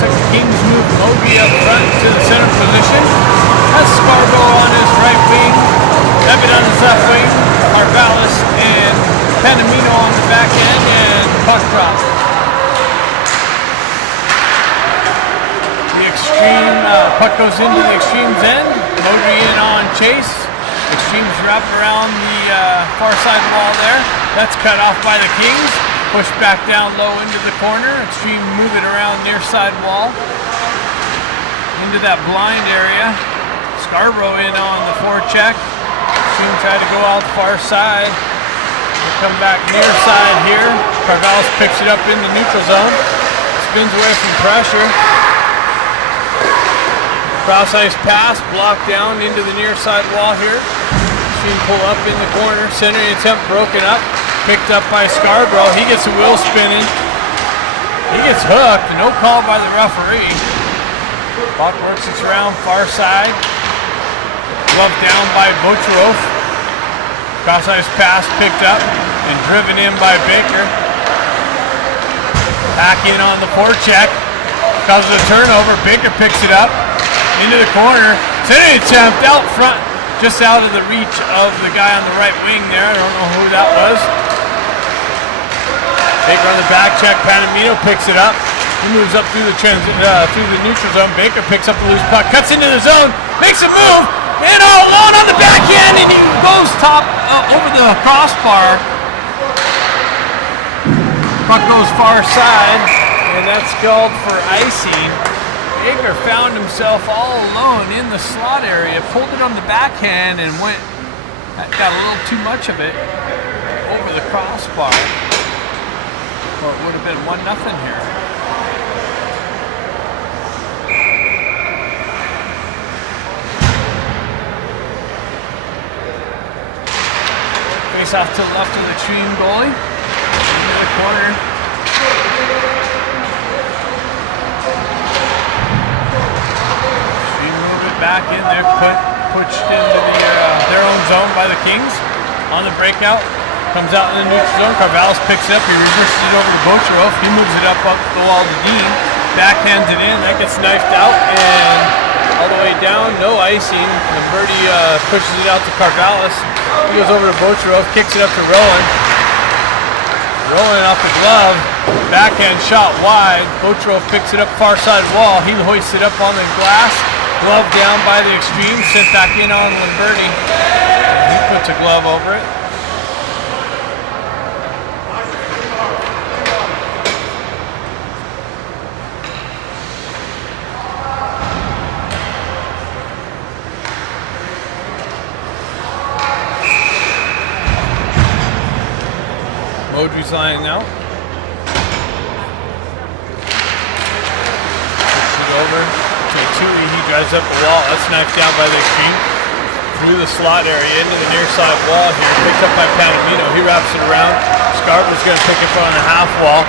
Looks like the Kings move Moby up front to the center position. Has Scarborough on his right wing, Evan on his left wing, Marvalis and Panamino on the back end, and puck drop. The Xtreme puck goes into the Xtreme's end. Moby in on chase. Xtreme's wrapped around the far side wall there. That's cut off by the Kings. Pushed back down low into the corner. Xtreme move it around near side wall into that blind area. Scarborough in on the forecheck. Xtreme tried to go out the far side. We'll come back near side here. Carvallis picks it up in the neutral zone. Spins away from pressure. Cross ice pass, blocked down into the near side wall here. Xtreme pull up in the corner. Centering attempt broken up. Picked up by Scarborough. He gets a wheel spinning. He gets hooked. No call by the referee. Puck works its around far side. Glove down by Bocherov. Cross ice pass picked up and driven in by Baker. Back in on the forecheck. Causes a turnover. Baker picks it up into the corner. Sending attempt out front. Just out of the reach of the guy on the right wing there. I don't know who that was. Baker on the back check. Panamino picks it up. He moves up through the neutral zone. Baker picks up the loose puck. Cuts into the zone. Makes a move. And all alone on the backhand. And he goes top over the crossbar. Puck goes far side. And that's called for icing. Baker found himself all alone in the slot area, pulled it on the backhand and got a little too much of it over the crossbar. Well, it would have been 1-0 here. Face off to the left of the Xtreme goalie. Into the corner. Back in there, pushed into their own zone by the Kings. On the breakout, comes out in the neutral zone. Carvallis picks it up. He reverses it over to Bocherov. He moves it up the wall to Dean. Backhands it in. That gets knifed out and all the way down. No icing. And Birdie pushes it out to Carvallis. He goes over to Bocherov, kicks it up to Rowan. Rowan off the glove. Backhand shot wide. Bocherov picks it up far side wall. He hoists it up on the glass. Glove down by the Xtreme, sent back in on Lamberti. He puts a glove over it. Modry's lining out. Push it over. He drives up the wall. That's knifed down by the Xtreme. Through the slot area into the near side wall here. Picked up by Panamino. He wraps it around. Scarborough's going to pick it on the half wall.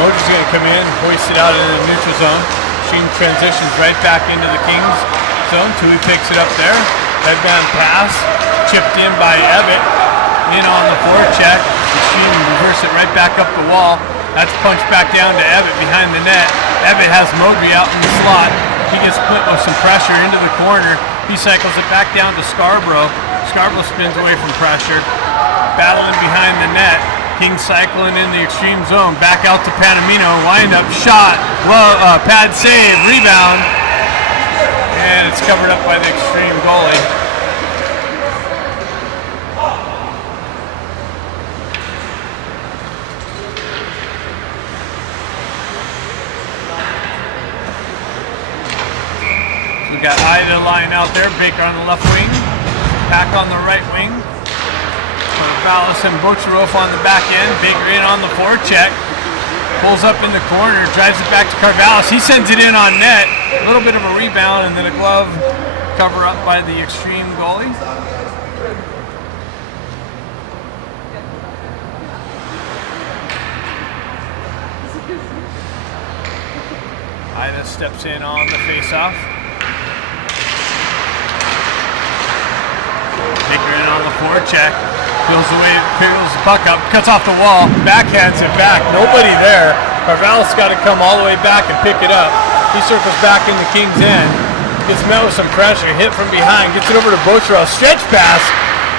Moji's going to come in, hoist it out into the neutral zone. Xtreme transitions right back into the Kings zone. Tui picks it up there. Headband pass. Chipped in by Ebbett. In on the forecheck. Xtreme reverse it right back up the wall. That's punched back down to Ebbett behind the net. Ebbett has Modry out in the slot. He gets put with some pressure into the corner. He cycles it back down to Scarborough. Scarborough spins away from pressure. Battling behind the net. King cycling in the Xtreme zone. Back out to Panamino. Wind up shot. Pad save. Rebound. And it's covered up by the Xtreme goalie. We got Ida lying out there, Baker on the left wing, Pack on the right wing, Carvallis and Bocherov on the back end, Baker in on the forecheck, pulls up in the corner, drives it back to Carvallis, he sends it in on net, a little bit of a rebound and then a glove cover up by the Xtreme goalie. Ida steps in on the face-off. Baker in on the forecheck, peels the puck up, cuts off the wall, backhands it back, nobody there. Carvallis got to come all the way back and pick it up. He circles back into King's end. Gets met with some pressure. Hit from behind. Gets it over to Bocherov. Stretch pass.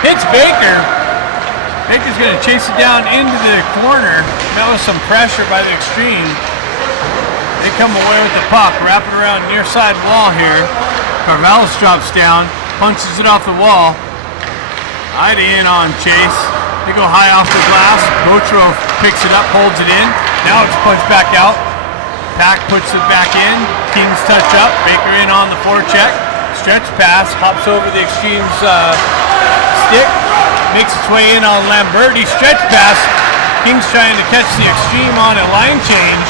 Hits Baker. Baker's going to chase it down into the corner. Met with some pressure by the Xtreme. They come away with the puck. Wrap it around near side wall here. Carvallis drops down. Punches it off the wall. Ida in on chase. They go high off the glass. Bocherov picks it up, holds it in. Now it's punched back out. Pack puts it back in. Kings touch up. Baker in on the forecheck. Stretch pass. Hops over the Xtreme's stick. Makes its way in on Lamberti. Stretch pass. Kings trying to catch the Xtreme on a line change.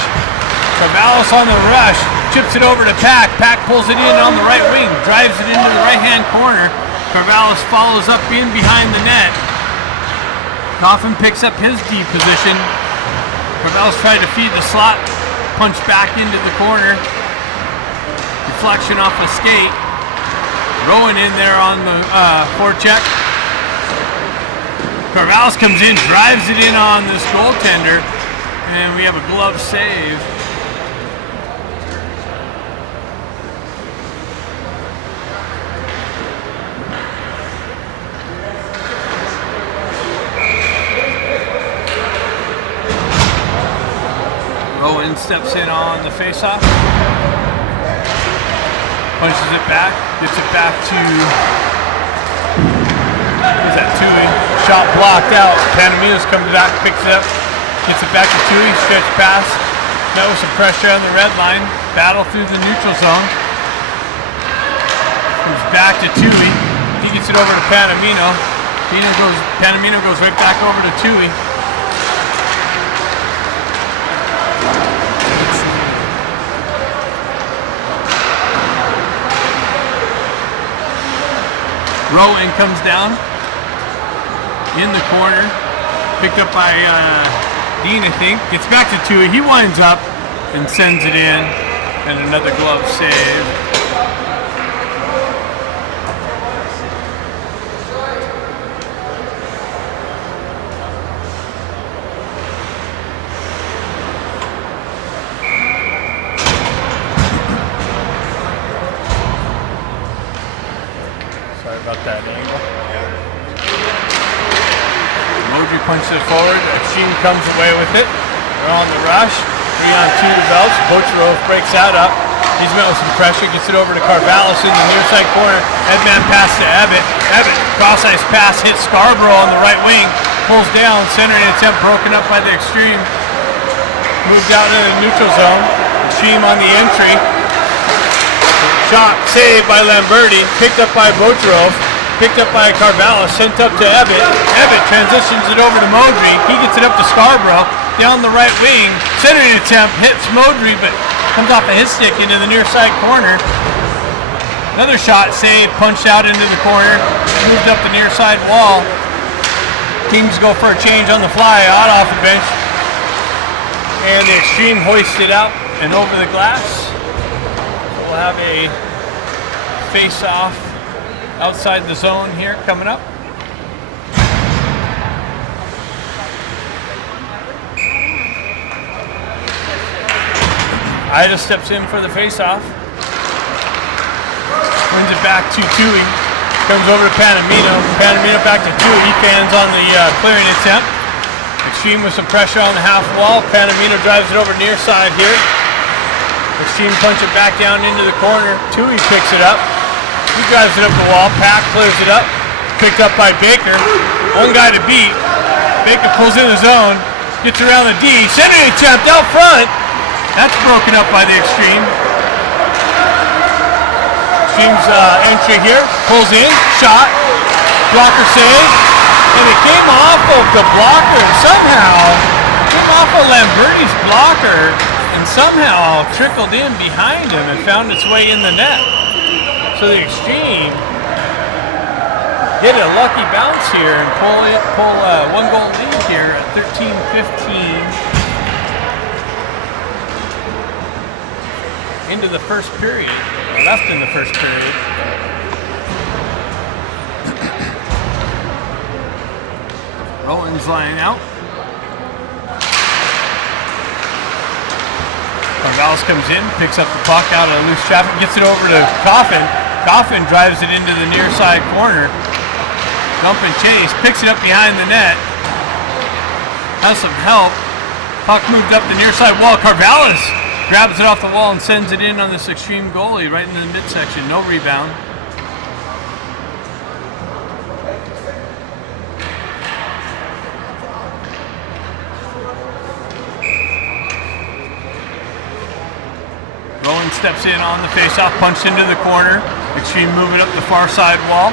Carvallis on the rush. Chips it over to Pack. Pack pulls it in on the right wing. Drives it into the right-hand corner. Carvallis follows up in behind the net. Coffin picks up his D position. Carvallis tried to feed the slot. Punch back into the corner. Deflection off the skate. Rowan in there on the forecheck. Carvallis comes in, drives it in on this goaltender, and we have a glove save. Rowan steps in on the faceoff. Punches it back. Gets it back to, who's that, Tui? Shot blocked out. Panamino's comes back, picks it up. Gets it back to Tui. Stretch pass. Met with some pressure on the red line. Battle through the neutral zone. Comes back to Tui. He gets it over to Panamino. Panamino goes right back over to Tui. Rowan comes down in the corner, picked up by Dean, I think. Gets back to Tui. He winds up and sends it in, and another glove save. About that angle. Modry punches it forward. Xtreme comes away with it. They're on the rush. 3-on-2 develops. Bocherov breaks that up. He's met with some pressure. Gets it over to Carvallis in the near side corner. Headman pass to Ebbett. Ebbett, cross-ice pass, hits Scarborough on the right wing. Pulls down. Centering attempt broken up by the Xtreme. Moved out into the neutral zone. Xtreme on the entry. Shot saved by Lamberti, picked up by Bocherov, picked up by Carvallis, sent up to Ebbett. Ebbett transitions it over to Modry. He gets it up to Scarborough, down the right wing. Centering attempt, hits Modry, but comes off of his stick into the near side corner. Another shot saved, punched out into the corner, moved up the near side wall. Kings go for a change on the fly, out off the bench. And the Xtreme hoists it out and over the glass. We'll have a face-off outside the zone here coming up. Ida steps in for the face-off. Wins it back to Tui. Comes over to Panamino. Panamino back to Tui. He fans on the clearing attempt. Xtreme with some pressure on the half wall. Panamino drives it over near side here. Xtreme punch it back down into the corner. Tui picks it up. He drives it up the wall. Pack clears it up. Picked up by Baker. One guy to beat. Baker pulls in the zone. Gets around the D. Centering attempt out front. That's broken up by the Xtreme. Xtreme's entry here. Pulls in. Shot. Blocker save. And it came off of the blocker somehow. Came off of Lamberti's blocker. And somehow trickled in behind him and found its way in the net. So the Xtreme get a lucky bounce here and pull one goal lead here at 13-15 into the first period, left in the first period. Rowan's line out. Carvalho's comes in, picks up the puck out of loose traffic, gets it over to Coffin. Coffin drives it into the near side corner. Dump and chase, picks it up behind the net. Has some help. Puck moved up the near side wall. Carvalho's grabs it off the wall and sends it in on this Xtreme goalie right into the midsection. No rebound. Rowan steps in on the faceoff, punched into the corner. Xtreme moving up the far side wall.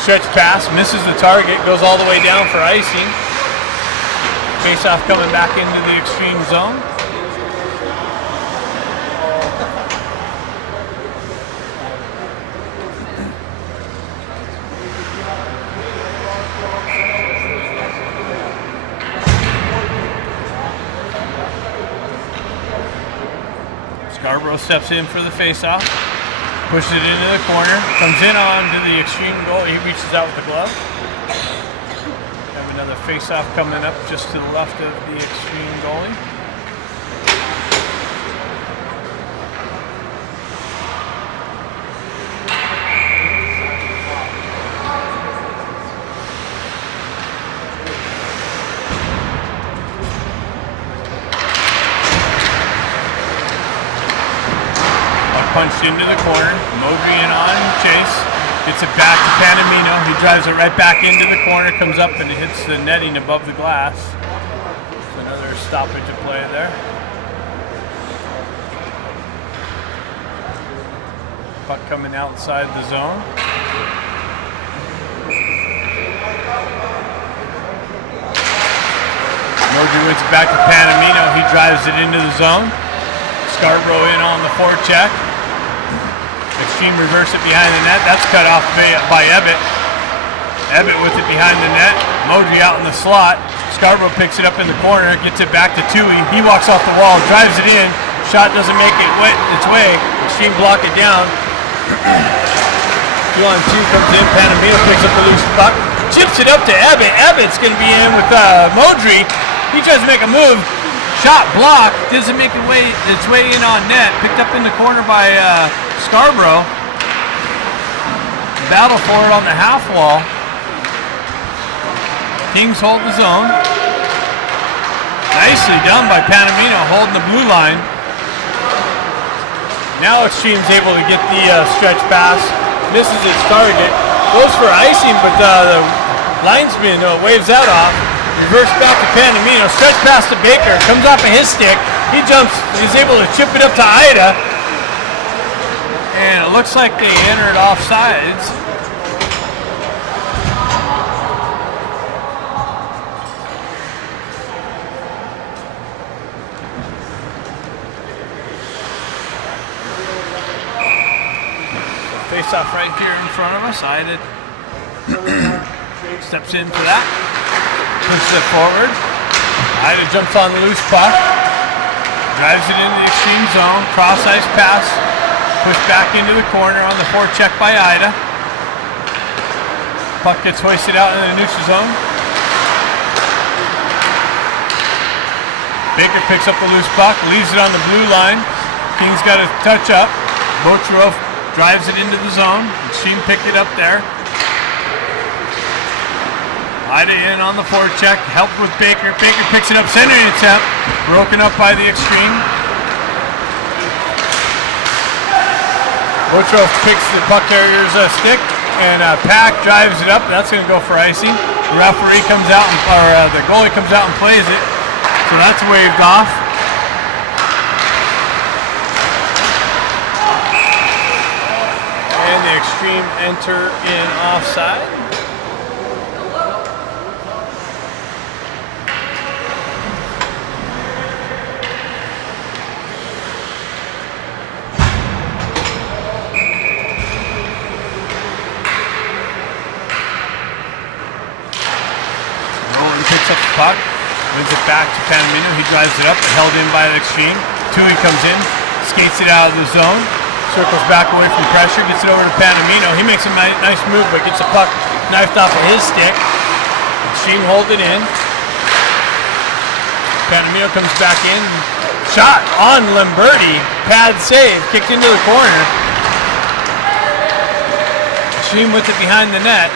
Stretch pass, misses the target, goes all the way down for icing. Faceoff coming back into the Xtreme zone. Scarborough steps in for the faceoff, pushes it into the corner, comes in onto the Xtreme goal. He reaches out with the glove. Have another faceoff coming up just to the left of the Xtreme goalie. Punched into the corner. Modry in on chase. Gets it back to Panamino. He drives it right back into the corner. Comes up and it hits the netting above the glass. So another stoppage of play there. Puck coming outside the zone. Modry wins it back to Panamino. He drives it into the zone. Scarborough in on the forecheck. Xtreme reverse it behind the net. That's cut off by Ebbett. Ebbett with it behind the net. Modry out in the slot. Scarborough picks it up in the corner, gets it back to Tui. He walks off the wall, drives it in. Shot doesn't make its way. Xtreme block it down. 2-on-2 comes in. Panamino picks up the loose puck. Chips it up to Ebbett. Ebbett's going to be in with Modry. He tries to make a move. Shot blocked, doesn't make its way in on net. Picked up in the corner by Scarborough. Battle for it on the half wall. Kings hold the zone. Nicely done by Panamino, holding the blue line. Now Xtreme's able to get the stretch pass. Misses its target. Goes for icing, but the linesman waves that off. Reverse back to Panamino, stretch pass to Baker, comes off of his stick. He jumps, he's able to chip it up to Ida. And it looks like they entered offsides. Face off right here in front of us. Ida steps in for that. Pushes it forward. Ida jumps on the loose puck. Drives it into the Xtreme zone. Cross ice pass. Pushed back into the corner on the forecheck by Ida. Puck gets hoisted out in the neutral zone. Baker picks up the loose puck. Leaves it on the blue line. King's got a touch up. Botrov drives it into the zone. Xtreme picked it up there. Ida in on the forecheck, help with Baker. Baker picks it up, centering attempt, broken up by the Xtreme. Botrov picks the puck carrier's stick, and Pack drives it up. That's going to go for icing. The referee comes out, the goalie comes out and plays it, so that's waved off. And the Xtreme enter in offside. Up the puck, wins it back to Panamino. He drives it up, held in by the Xtreme. Tui comes in, skates it out of the zone, circles back away from pressure, gets it over to Panamino. He makes a nice move, but gets the puck knifed off of his stick. Xtreme hold it in. Panamino comes back in, Shot on Lamberti. Pad save. Kicked into the corner. Xtreme with it behind the net.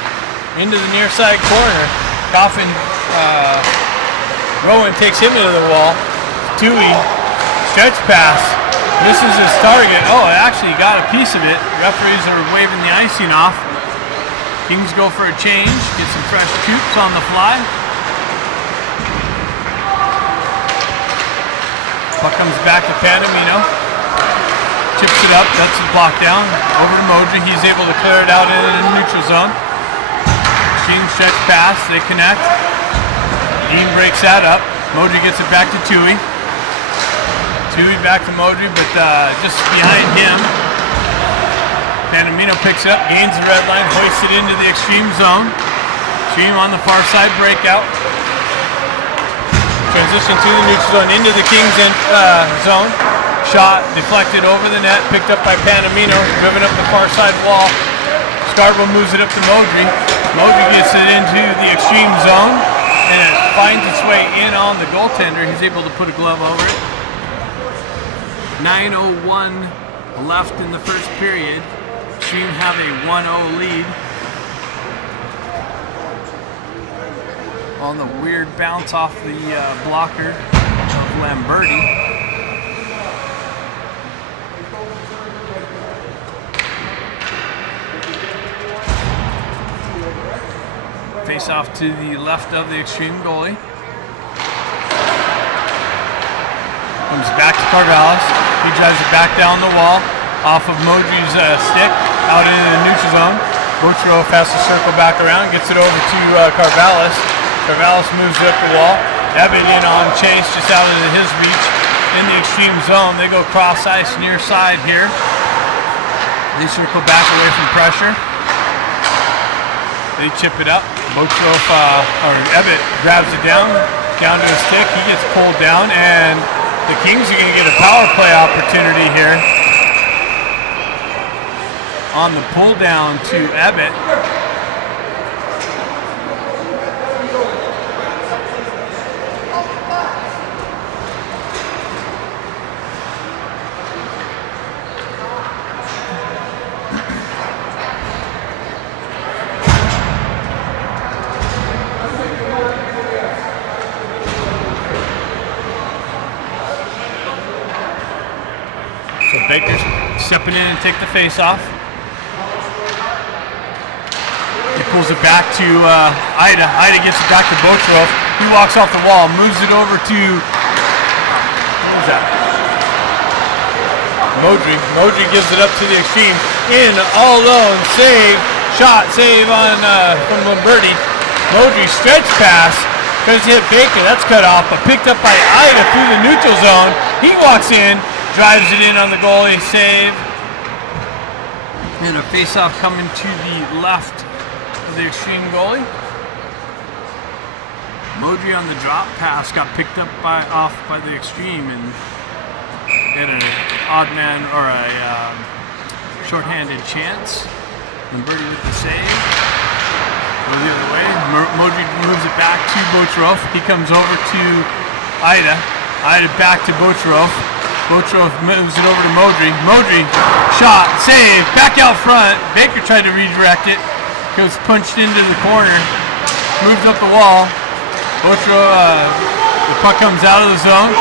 Into the near side corner. Coffin, Rowan takes him into the wall. Tui, stretch pass. Misses his target. Oh, actually got a piece of it. Referees are waving the icing off. Kings go for a change. Get some fresh troops on the fly. Puck comes back to Panamino. Chips it up. That's the block down. Over to Modry. He's able to clear it out into the neutral zone. Xtreme stretch pass. They connect. Dean breaks that up. Modry gets it back to Tui. Tui back to Modry, but just behind him. Panamino picks up, gains the red line, hoists it into the Xtreme zone. Xtreme on the far side breakout. Transition to the neutral zone, into the Kings zone. Shot deflected over the net, picked up by Panamino, driven up the far side wall. Scarborough moves it up to Modry. Modry gets it into the Xtreme zone, and it finds its way in on the goaltender. He's able to put a glove over it. 9:01 left in the first period. Xtreme have a 1-0 lead. On the weird bounce off the blocker of Lamberti. Face off to the left of the Xtreme goalie. Comes back to Carvallis. He drives it back down the wall, off of Modry's stick, out into the neutral zone. Bocherov has to circle back around, gets it over to Carvallis. Carvallis moves it up the wall. Ebbett in on chase, just out of his reach in the Xtreme zone. They go cross ice near side here. They circle back away from pressure. They chip it up. Bocherov, or Ebbett grabs it down to his stick. He gets pulled down, and the Kings are going to get a power play opportunity here. On the pull down to Ebbett. So Baker's stepping in and take the face off. He pulls it back to Ida. Ida gets it back to Bocherov. He walks off the wall, moves it over to who's that? Modry. Modry gives it up to the Xtreme. In all alone, save on from Lamberti. Modry stretch pass. Tries to hit Baker. That's cut off, but picked up by Ida through the neutral zone. He walks in. Drives it in on the goalie, save. And a face-off coming to the left of the Xtreme goalie. Modry on the drop pass got picked up off by the Xtreme and had an odd man or a shorthanded chance. Lamberti with the save. Go the other way. Modry moves it back to Bocherov. He comes over to Ida. Ida back to Bocherov. Bocherov moves it over to Modry. Modry, shot, save, back out front. Baker tried to redirect it. Goes punched into the corner. Moved up the wall. Bocherov, the puck comes out of the zone.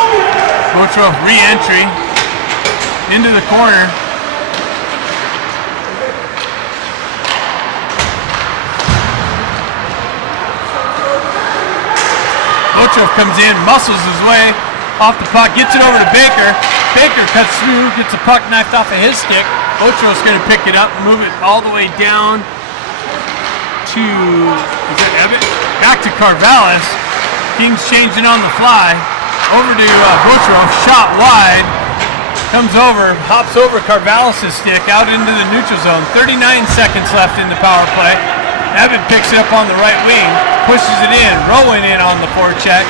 Bocherov re-entry. Into the corner. Bocherov comes in, muscles his way off the puck, gets it over to Baker. Baker cuts through, gets the puck knifed off of his stick. Bocherov's going to pick it up, move it all the way down to, is it Ebbett? Back to Carvallis. Kings changing on the fly. Over to Bocherov, shot wide. Comes over, hops over Carvallis' stick out into the neutral zone. 39 seconds left in the power play. Ebbett picks it up on the right wing, pushes it in, Rowan in on the forecheck.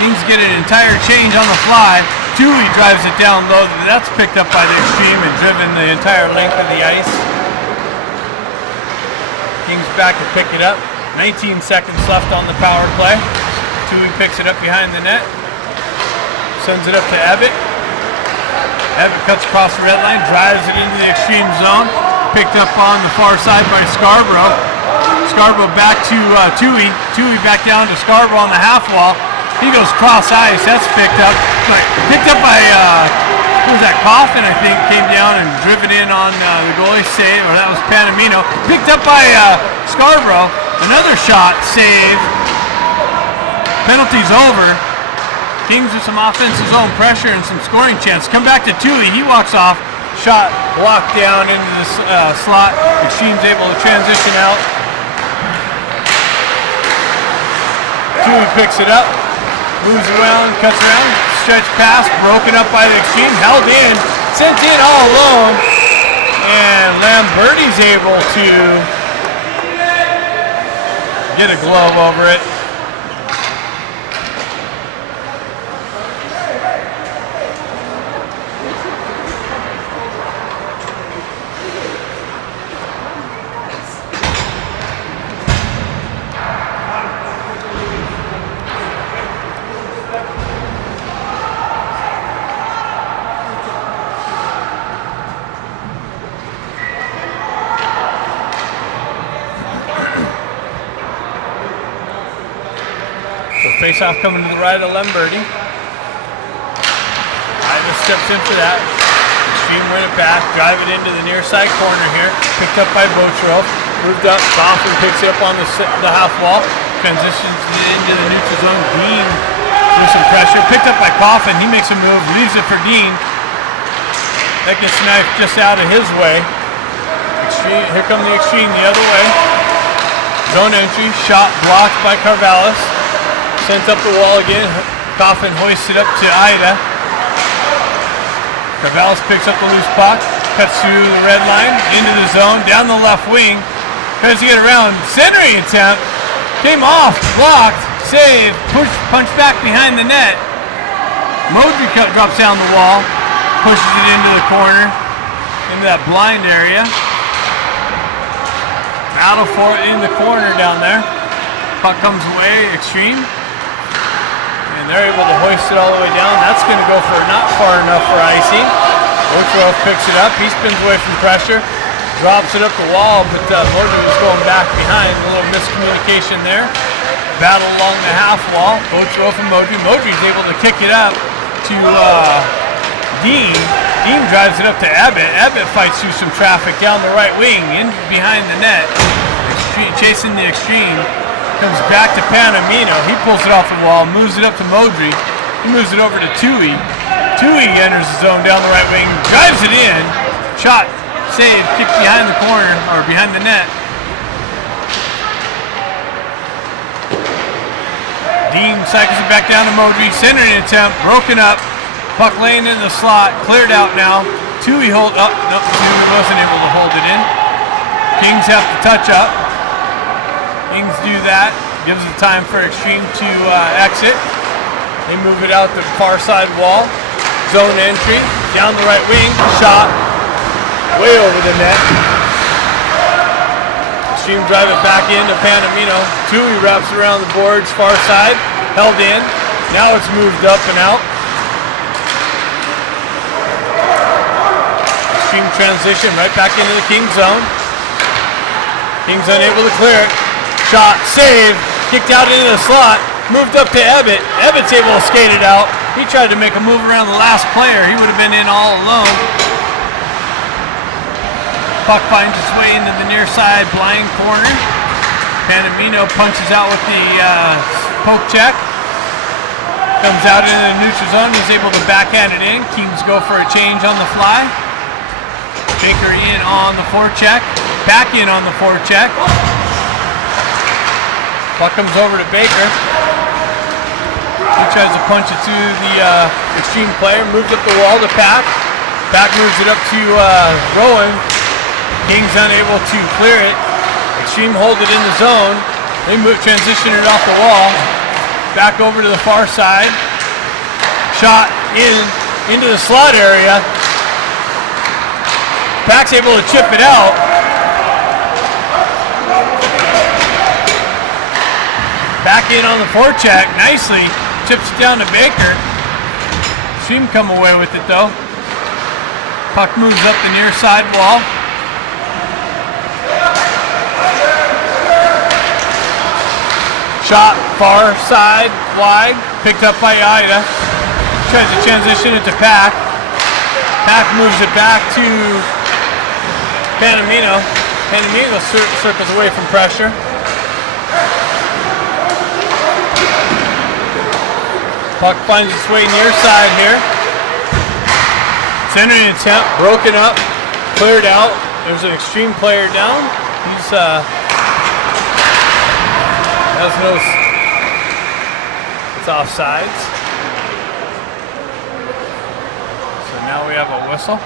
Kings get an entire change on the fly. Tui drives it down low. That's picked up by the Xtreme and driven the entire length of the ice. Kings back to pick it up. 19 seconds left on the power play. Tui picks it up behind the net. Sends it up to Ebbett. Ebbett cuts across the red line, drives it into the extreme zone. Picked up on the far side by Scarborough. Scarborough back to Tui. Tui back down to Scarborough on the half wall. He goes cross ice. That's picked up. Picked up by, who was that? Coffin, I think, came down and driven in on the goalie save, or that was Panamino. Picked up by Scarborough. Another shot, save. Penalty's over. Kings with some offensive zone pressure and some scoring chance. Come back to Tui. He walks off. Shot blocked down into the slot. Extreme's able to transition out. Tui picks it up. Moves around, cuts around. Stretch pass. Broken up by the Extreme. Held in. Sent in all alone. And Lamberti's able to get a glove over it. Face-off coming to the right of Lamberti. Ida steps in for that. Extreme win it back, drive it into the near side corner here. Picked up by Botrov. Moved up, Coffin picks it up on the half wall. Transitions it into the neutral zone. Dean with some pressure. Picked up by Coffin. He makes a move, leaves it for Dean. That gets knifed just out of his way. Extreme, here come the Extreme the other way. Zone entry, shot blocked by Carvallis. Sent up the wall again. Coffin hoists it up to Ida. Carvallis picks up the loose puck. Cuts through the red line. Into the zone. Down the left wing. Tries to get around. Centering attempt. Came off. Blocked. Save. Punch back behind the net. Modry drops down the wall. Pushes it into the corner. Into that blind area. Battle for it in the corner down there. Puck comes away. Extreme. And they're able to hoist it all the way down. That's going to go for not far enough for icing. Otrov picks it up. He spins away from pressure. Drops it up the wall, but Modry was going back behind. A little miscommunication there. Battle along the half wall. Otrov and Modry. Modry's able to kick it up to Dean. Dean drives it up to Ebbett. Ebbett fights through some traffic down the right wing, in behind the net. Chasing the Extreme. Comes back to Panamino. He pulls it off the wall, moves it up to Modry. He moves it over to Tui. Tui enters the zone down the right wing, drives it in. Shot, save, kick behind the corner, or behind the net. Dean cycles it back down to Modry. Centering attempt, broken up. Puck laying in the slot, cleared out now. Tui hold up. Nope, Tui wasn't able to hold it in. Kings have to touch up. Kings do that, gives it time for Extreme to exit. They move it out the far side wall. Zone entry, down the right wing, shot, way over the net. Extreme drive it back into Panamino. Tui wraps around the boards, far side, held in. Now it's moved up and out. Extreme transition right back into the King zone. King's unable to clear it. Shot, save, kicked out into the slot, moved up to Ebbett. Ebbett's able to skate it out. He tried to make a move around the last player. He would have been in all alone. Puck finds its way into the near side blind corner. Panamino punches out with the poke check. Comes out into the neutral zone. He's able to backhand it in. Kings go for a change on the fly. Baker in on the forecheck. Back in on the forecheck. Puck comes over to Baker. He tries to punch it to the Extreme player. Moves up the wall to Pack. Pack moves it up to Rowan. King's unable to clear it. Extreme hold it in the zone. They transition it off the wall. Back over to the far side. Shot into the slot area. Pack's able to chip it out. Back in on the forecheck, nicely, chips it down to Baker. Xtreme come away with it though. Puck moves up the near side wall. Shot far side wide, picked up by Ida. Tries to transition it to Pack. Pack moves it back to Panamino. Panamino circles away from pressure. Puck finds its way near side here. Centering attempt, broken up, cleared out. There's an Xtreme player down. He's has no. It's offsides. So now we have a whistle.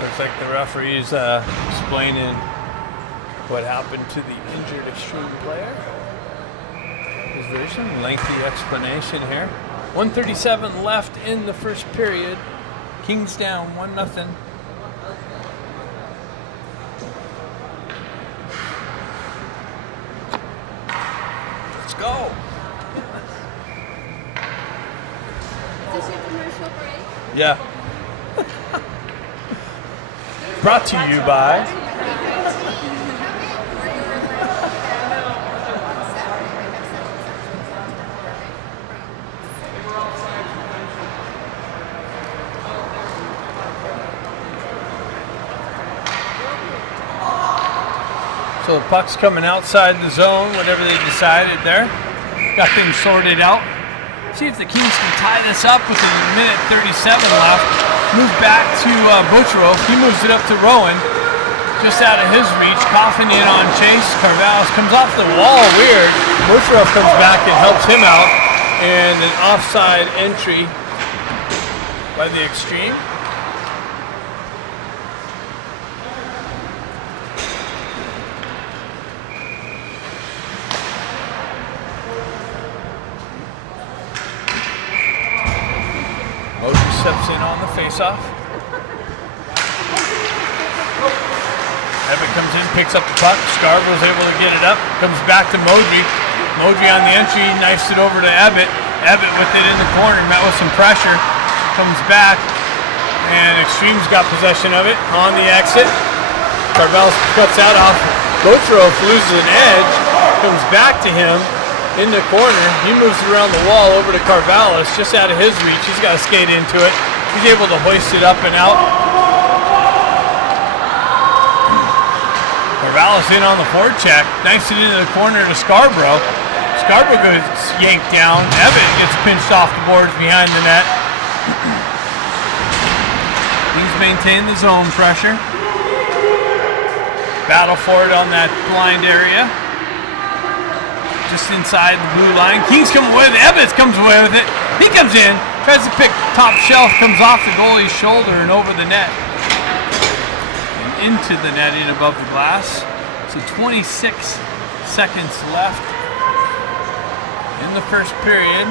Looks like the referee's explaining what happened to the injured Xtreme player. His version, lengthy explanation here. 1:37 left in the first period. Kings down 1-0. Let's go. Is this your commercial break? Yeah. Brought to you by So the puck's coming outside the zone, whatever they decided there. Got things sorted out. See if the Kings can tie this up with a minute 37 left. Move back to Butcherov. He moves it up to Rowan. Just out of his reach. Coffin in on Chase. Carvalho comes off the wall. Weird. Butcherov comes back and helps him out. And an offside entry by the Xtreme. Moji steps in on the face-off. Evan comes in, picks up the puck. Scarborough's able to get it up. Comes back to Moji. Moji on the entry, knifes it over to Ebbett. Ebbett with it in the corner, met with some pressure. Comes back, and Xtreme's got possession of it on the exit. Carvalho cuts out off. Botro loses an edge. Comes back to him. In the corner, he moves it around the wall over to Carvalho, just out of his reach. He's got to skate into it. He's able to hoist it up and out. Carvalho's in on the forward check. Knifes it into the corner to Scarborough. Scarborough gets yanked down. Evan gets pinched off the boards behind the net. He's maintained the zone pressure. Battle for it on that blind area. Just inside the blue line. Kings come away with it. Evans comes away with it. He comes in, tries to pick top shelf, comes off the goalie's shoulder and over the net. And into the netting above the glass. So 26 seconds left in the first period.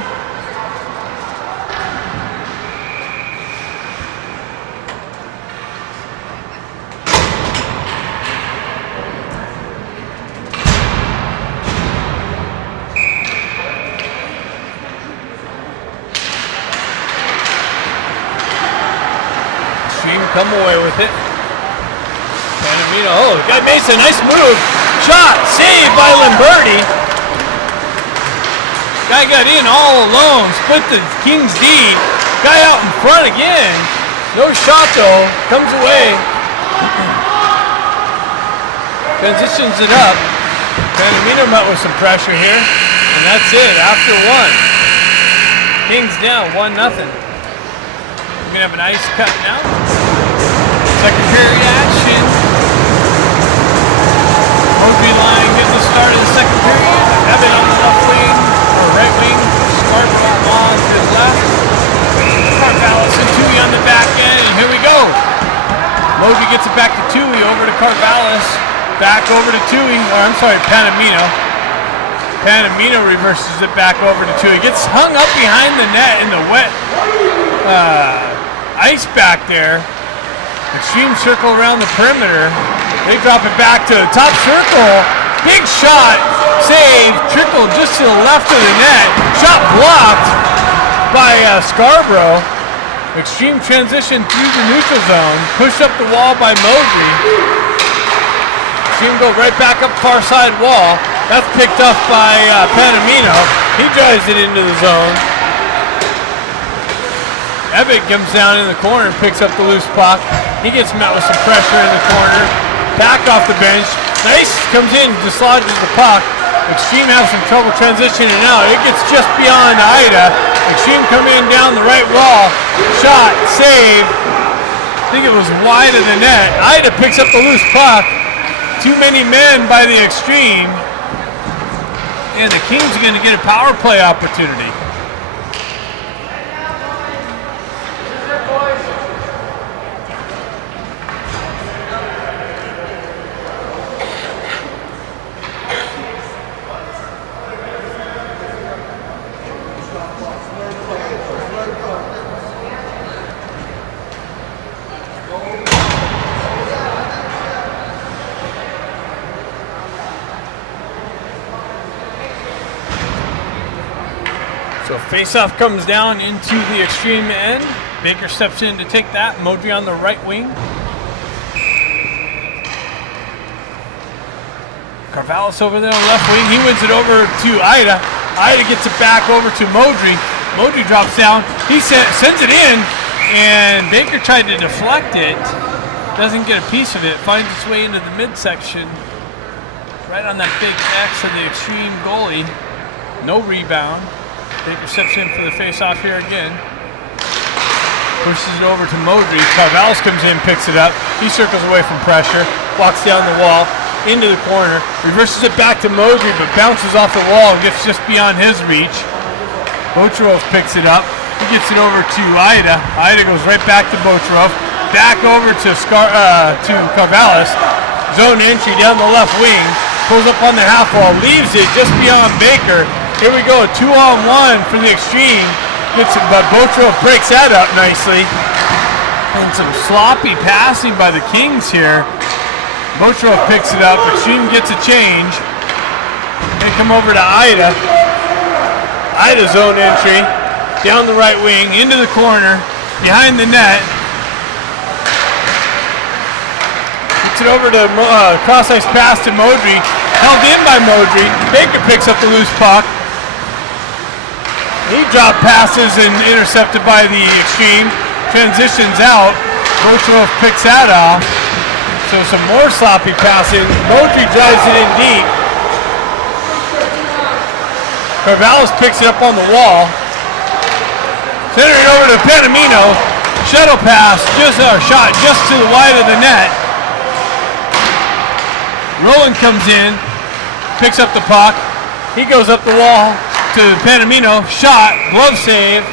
Come away with it. Panamino, oh, the guy makes a nice move. Shot, saved by Lamberti. Guy got in all alone, split the Kings D. Guy out in front again. No shot though, comes away. Transitions it up. Panamino met with some pressure here, and that's it. After one, Kings down 1-0. We're gonna have an ice cut now. Second period action. Mosley line getting the start of the second period. Evan on the left wing, or right wing. Scarborough on to the left. Carvallis and Tui on the back end, and here we go. Mosley gets it back to Tui, over to Carvallis. Back over to Tui, or I'm sorry, Panamino. Panamino reverses it back over to Tui. Gets hung up behind the net in the wet ice back there. Extreme circle around the perimeter. They drop it back to the top circle. Big shot, save, trickle just to the left of the net. Shot blocked by Scarborough. Extreme transition through the neutral zone. Pushed up the wall by Mosley. Extreme go right back up far side wall. That's picked up by Panamino. He drives it into the zone. Ebbett comes down in the corner and picks up the loose puck. He gets met with some pressure in the corner. Back off the bench. Nice comes in, dislodges the puck. Extreme has some trouble transitioning out. It gets just beyond Ida. Extreme coming in down the right wall. Shot, save. I think it was wide of the net. Ida picks up the loose puck. Too many men by the Extreme. And the Kings are going to get a power play opportunity. So face-off comes down into the Extreme end. Baker steps in to take that. Modry on the right wing. Carvallis over there on the left wing. He wins it over to Ida. Ida gets it back over to Modry. Modry drops down. He sends it in, and Baker tried to deflect it. Doesn't get a piece of it. Finds its way into the midsection. Right on that big X of the Extreme goalie. No rebound. Baker steps in for the face-off here again. Pushes it over to Modry. Carvallis comes in, picks it up. He circles away from pressure. Walks down the wall, into the corner. Reverses it back to Modry, but bounces off the wall and gets just beyond his reach. Bocharov picks it up. He gets it over to Ida. Ida goes right back to Bocharov. Back over to Carvallis. Zone entry down the left wing. Pulls up on the half wall. Leaves it just beyond Baker. Here we go, 2-on-1 for the Extreme. Gets it, but Bocharov breaks that up nicely. And some sloppy passing by the Kings here. Bocharov picks it up. Extreme gets a change. They come over to Ida. Ida zone entry. Down the right wing, into the corner, behind the net. Gets it over to cross-ice pass to Modry. Held in by Modry. Baker picks up the loose puck. He drop passes and intercepted by the Extreme. Transitions out. Bocharov picks that off. So some more sloppy passing. Modry drives it in deep. Carvallis picks it up on the wall. Centering over to Panamino. Shuttle pass, shot just to the wide of the net. Roland comes in, picks up the puck. He goes up the wall to Panamino. Shot, glove save.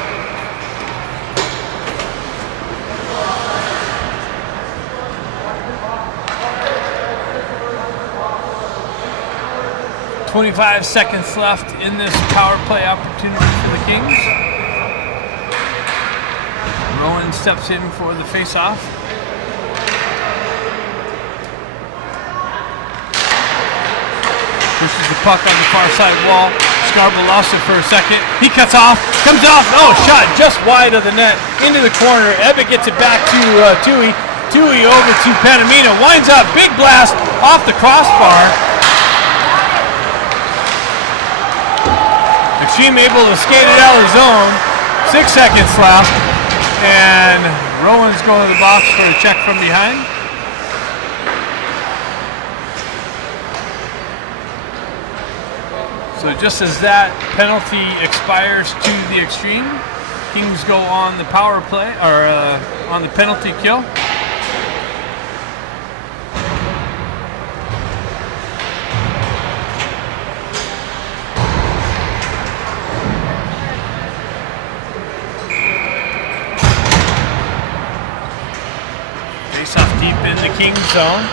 .25 seconds left in this power play opportunity for the Kings. Rowan steps in for the face-off. Pushes the puck on the far side wall. Scarborough lost it for a second. He cuts off, comes off. Oh, shot just wide of the net into the corner. Ebbett gets it back to Tui. Tui over to Panamino. Winds up, big blast off the crossbar. Extreme able to skate it out of the zone. 6 seconds left. And Rowan's going to the box for a check from behind. So just as that penalty expires to the Xtreme, Kings go on the power play, or on the penalty kill. Face off deep in the Kings zone.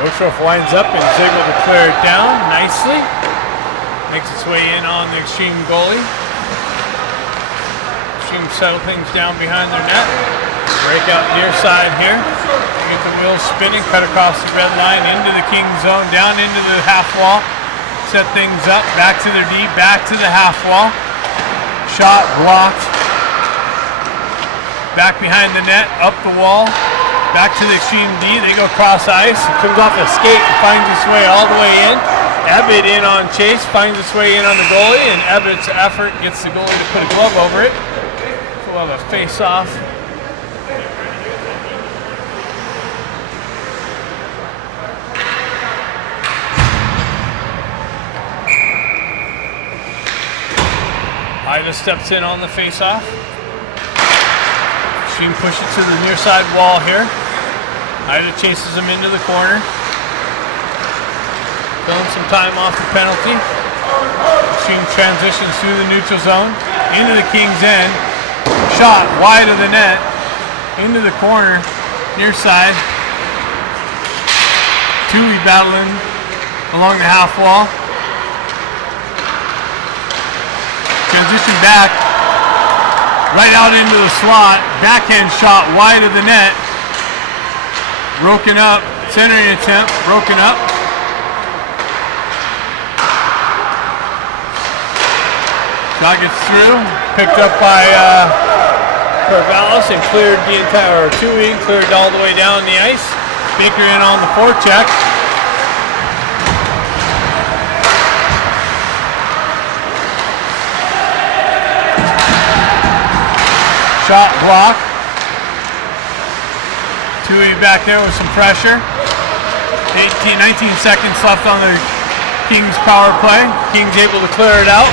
Botrof winds up and is able to clear it down nicely. Makes its way in on the Xtreme goalie. Xtreme settle things down behind their net. Break out near side here. Get the wheels spinning, cut across the red line into the King zone, down into the half wall. Set things up, back to their D, back to the half wall. Shot blocked. Back behind the net, up the wall. Back to the Xtreme D, they go cross ice. It comes off a skate and finds its way all the way in. Abbott in on chase, finds its way in on the goalie, and Abbott's effort gets the goalie to put a glove over it. So we'll have a face-off. Ida steps in on the face-off. Xtreme pushes to the near side wall here. Ida chases him into the corner. Killing some time off the penalty. Xtreme transitions through the neutral zone into the King's end. Shot wide of the net into the corner near side. Tui battling along the half wall. Transition back. Right out into the slot, backhand shot wide of the net. Broken up, centering attempt, broken up. Shot gets through, picked up by Corvallis and cleared the entire, or Tui, cleared all the way down the ice. Baker in on the forecheck. Shot block. Tui back there with some pressure. 19 seconds left on the Kings power play. Kings able to clear it out.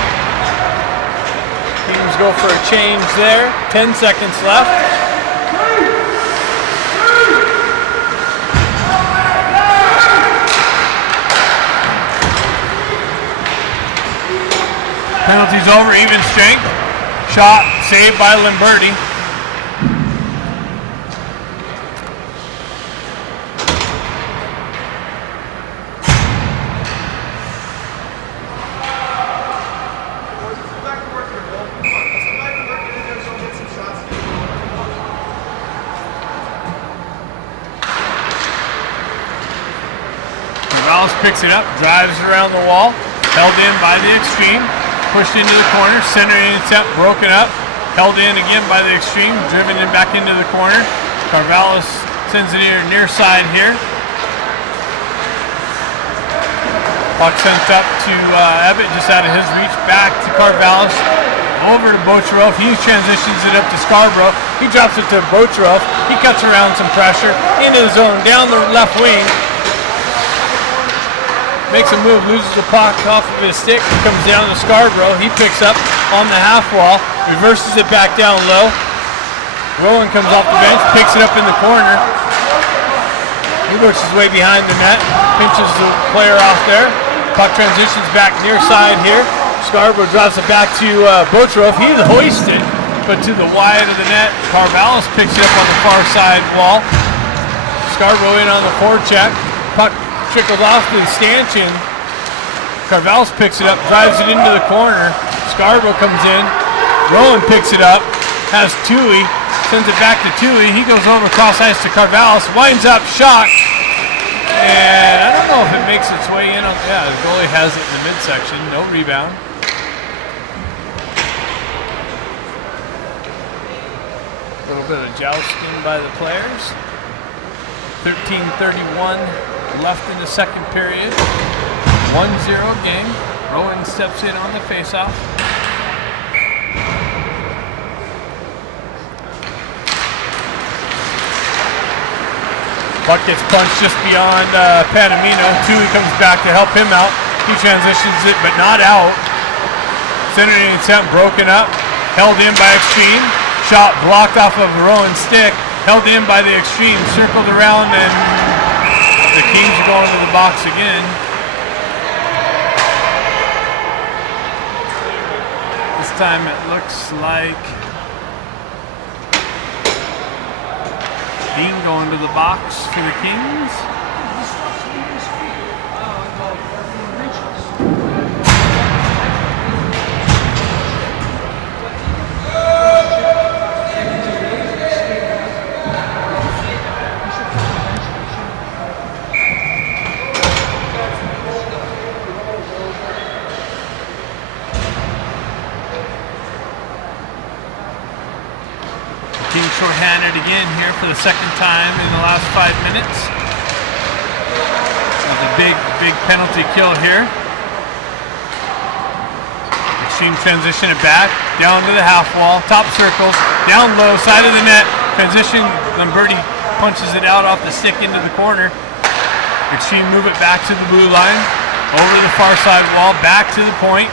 Kings go for a change there. 10 seconds left. Penalty's over, even strength. Shot saved by Limberti. Corvallis picks it up, drives it around the wall, held in by the Xtreme. Pushed into the corner, centering attempt, broken up, held in again by the Xtreme, driven in back into the corner. Corvallis sends it near side here. Puck sent up to Abbott, just out of his reach, back to Corvallis, over to Botrof. He transitions it up to Scarborough. He drops it to Botrof. He cuts around some pressure, into the zone, down the left wing. Makes a move, loses the puck off of his stick, comes down to Scarborough. He picks up on the half wall, reverses it back down low. Rowan comes off the bench, picks it up in the corner. He works his way behind the net, pinches the player off there. Puck transitions back near side here. Scarborough drops it back to Botrof. He's hoisted, but to the wide of the net. Corvallis picks it up on the far side wall. Scarborough in on the forecheck. Puck trickles off the stanchion. Corvallis picks it up, drives it into the corner. Scarborough comes in. Rowan picks it up, has Tui, sends it back to Tui. He goes over cross ice to Corvallis, winds up, shot. And I don't know if it makes its way in. Yeah, the goalie has it in the midsection. No rebound. A little bit of jousting by the players. 13:31 left in the second period. 1-0 game. Rowan steps in on the faceoff. Puck gets punched just beyond Panamino. Tui comes back to help him out. He transitions it, but not out. Centered in attempt, broken up. Held in by Xtreme. Shot blocked off of Rowan's stick. Held in by the Xtreme. Circled around, and the Kings are going to the box again. This time it looks like Dean going to the box for the Kings. Kings shorthanded again here for the second time in the last 5 minutes. That was a big penalty kill here. Xtreme transition it back, down to the half wall, top circles, down low, side of the net, transition, Lamberti punches it out off the stick into the corner. Xtreme move it back to the blue line, over the far side wall, back to the point,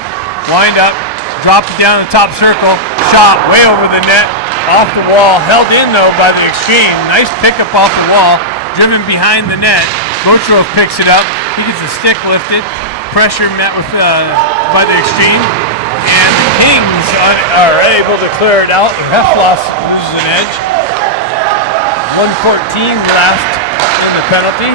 wind up, drop it down the top circle, shot way over the net, off the wall, held in though by the Xtreme. Nice pickup off the wall, driven behind the net. Botrov picks it up. He gets the stick lifted. Pressure met with by the Xtreme, and the Kings are able to clear it out. Hefloss loses an edge. 1:14 left in the penalty.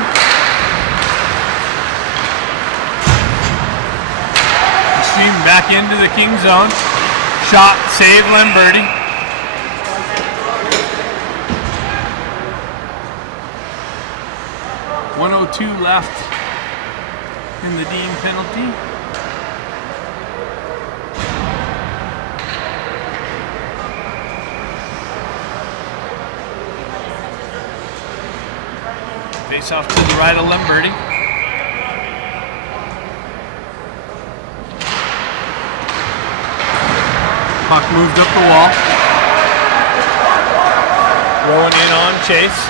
Xtreme back into the King zone. Shot, save Lamberti. 1:02 left in the Dean penalty. Face off to the right of Lamberti. Puck moved up the wall. Rolling in on Chase.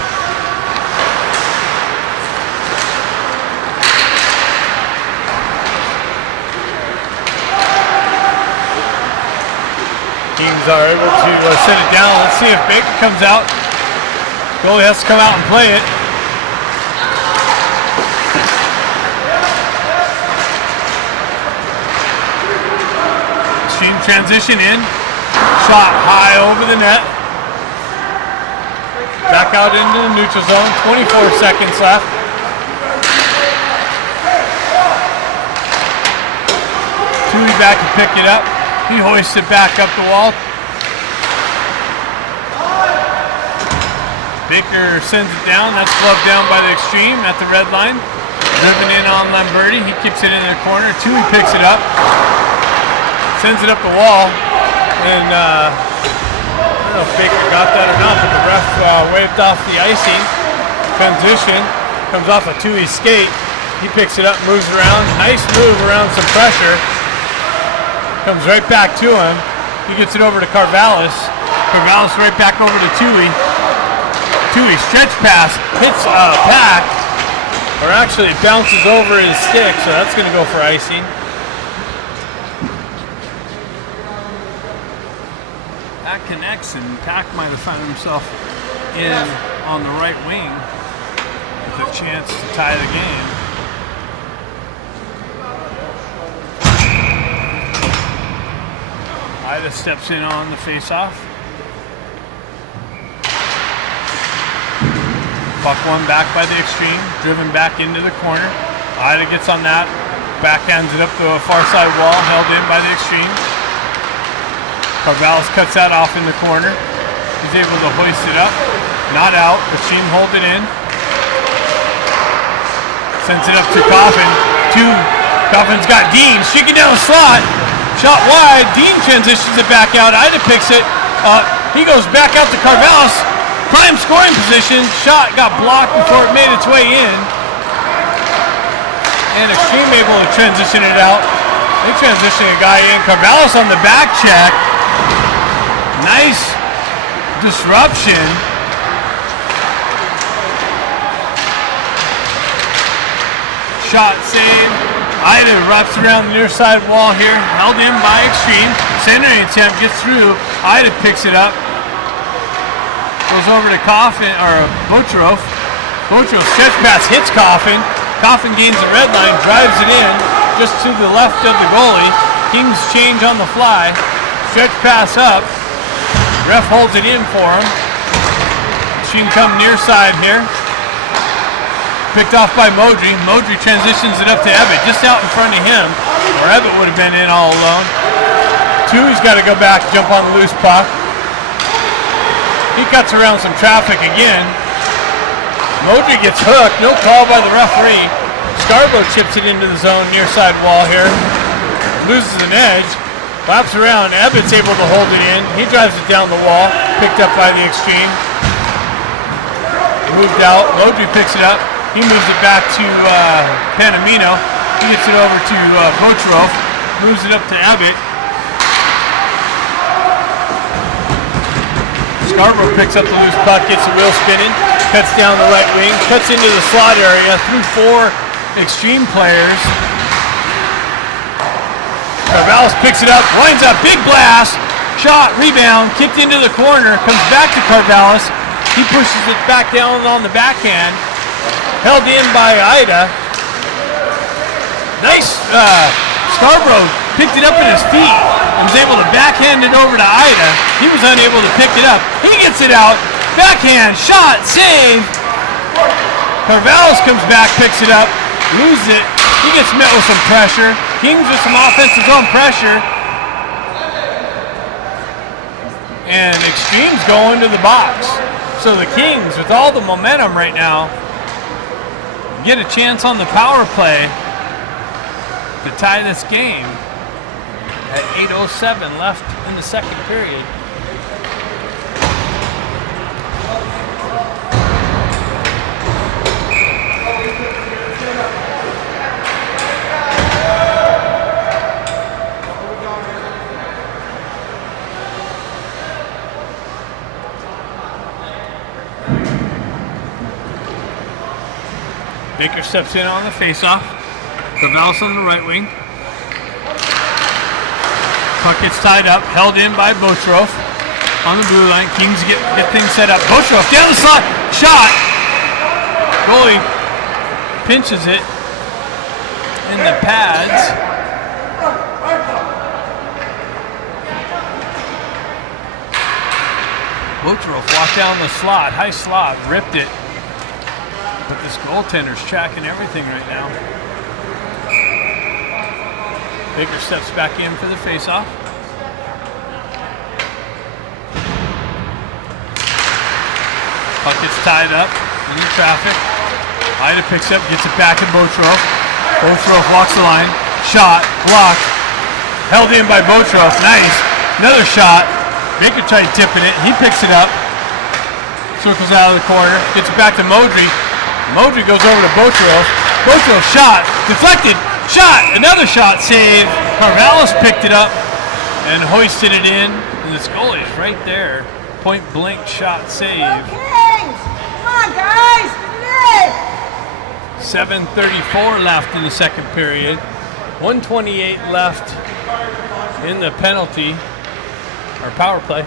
Kings are able to set it down. Let's see if Baker comes out. Goalie has to come out and play it. Xtreme transition in. Shot high over the net. Back out into the neutral zone. 24 seconds left. Tui back to pick it up. He hoists it back up the wall. Baker sends it down. That's gloved down by the Xtreme at the red line. Driven in on Lamberti. He keeps it in the corner. Tui picks it up. Sends it up the wall. And I don't know if Baker got that or not, but the ref waved off the icing. Transition. Comes off a Tui skate. He picks it up, moves around. Nice move around some pressure. Comes right back to him. He gets it over to Carvallis. Carvallis right back over to Tui. Tui stretch pass, hits Pack, or actually it bounces over his stick, so that's going to go for icing. That connects, and Pack might have found himself in on the right wing with a chance to tie the game. Ida steps in on the face-off. Puck won back by the Xtreme, driven back into the corner. Ida gets on that, backhands it up the far side wall, held in by the Xtreme. Carvallis cuts that off in the corner. He's able to hoist it up, not out. Xtreme holds it in. Sends it up to Coffin. Coffin's got Dean, shaking down the slot. Shot wide, Dean transitions it back out, Ida picks it up, he goes back out to Carvallis, prime scoring position, shot got blocked before it made its way in, and Xtreme able to transition it out. They transition a guy in, Carvallis on the back check, nice disruption. shot, save. Ida wraps around the near side wall here, held in by Xtreme. Centering attempt gets through. Ida picks it up. Goes over to Coffin, or Botrov. Botrov stretch pass hits Coffin. Coffin gains the red line, drives it in just to the left of the goalie. Kings change on the fly. Stretch pass up. Ref holds it in for him. She can come near side here. Picked off by Modry. Modry transitions it up to Ebbett, just out in front of him, or Ebbett would have been in all alone. Two's got to go back, jump on the loose puck. He cuts around some traffic again. Modry gets hooked, no call by the referee. Scarborough chips it into the zone near side wall here. Loses an edge. Laps around. Ebbett's able to hold it in. He drives it down the wall. Picked up by the Xtreme. Moved out. Modry picks it up. He moves it back to Panamino. He gets it over to Botrov. Moves it up to Ebbett. Scarborough picks up the loose puck, gets the wheel spinning, cuts down the right wing, cuts into the slot area through 4 Xtreme players. Carvallis picks it up, winds up, big blast, shot, rebound, kicked into the corner, comes back to Carvallis. He pushes it back down on the backhand, held in by Ida. Nice, Scarborough picked it up in his feet and was able to backhand it over to Ida. He was unable to pick it up. He gets it out, backhand, shot, save. Carvallis comes back, picks it up, loses it. He gets met with some pressure. Kings with some offensive zone pressure. And Xtreme's going to the box. So the Kings, with all the momentum right now, get a chance on the power play to tie this game at 8:07 left in the second period. Baker steps in on the faceoff. Carvallis on the right wing. Puck gets tied up, held in by Botrov on the blue line. Kings get things set up. Botrov down the slot, shot. Goalie pinches it in the pads. Botrov walked down the slot, high slot, ripped it. But this goaltender's tracking everything right now. Baker steps back in for the faceoff. Puck gets tied up in the traffic. Ida picks up, gets it back in Botrov. Botrov walks the line. Shot, blocked. Held in by Botrov. Nice. Another shot. Baker tried tipping it. He picks it up. Circles out of the corner. Gets it back to Modry. Modry goes over to Botrov. Botrov shot. Deflected. Shot. Another shot. Save. Carvallis picked it up and hoisted it in. And this goalie's right there. Point blank shot save. Kings! Come on, guys! 7:34 left in the second period. 1:28 left in the penalty or power play.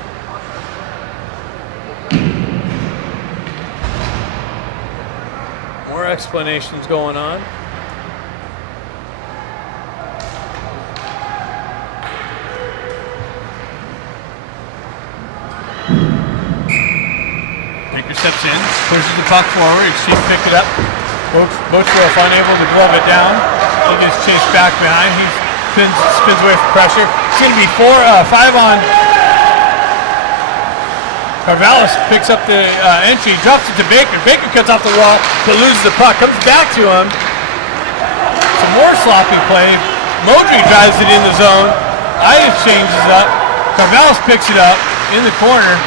More explanations going on. Baker steps in, pushes the puck forward. Xtreme pick it up. Botrov unable to glove it down. He gets chased back behind. He spins away from pressure. It's going to be 5 on. Carvallis picks up the entry, drops it to Baker. Baker cuts off the wall, but loses the puck. Comes back to him. Some more sloppy play. Modry drives it in the zone. Ida changes up. Carvallis picks it up in the corner.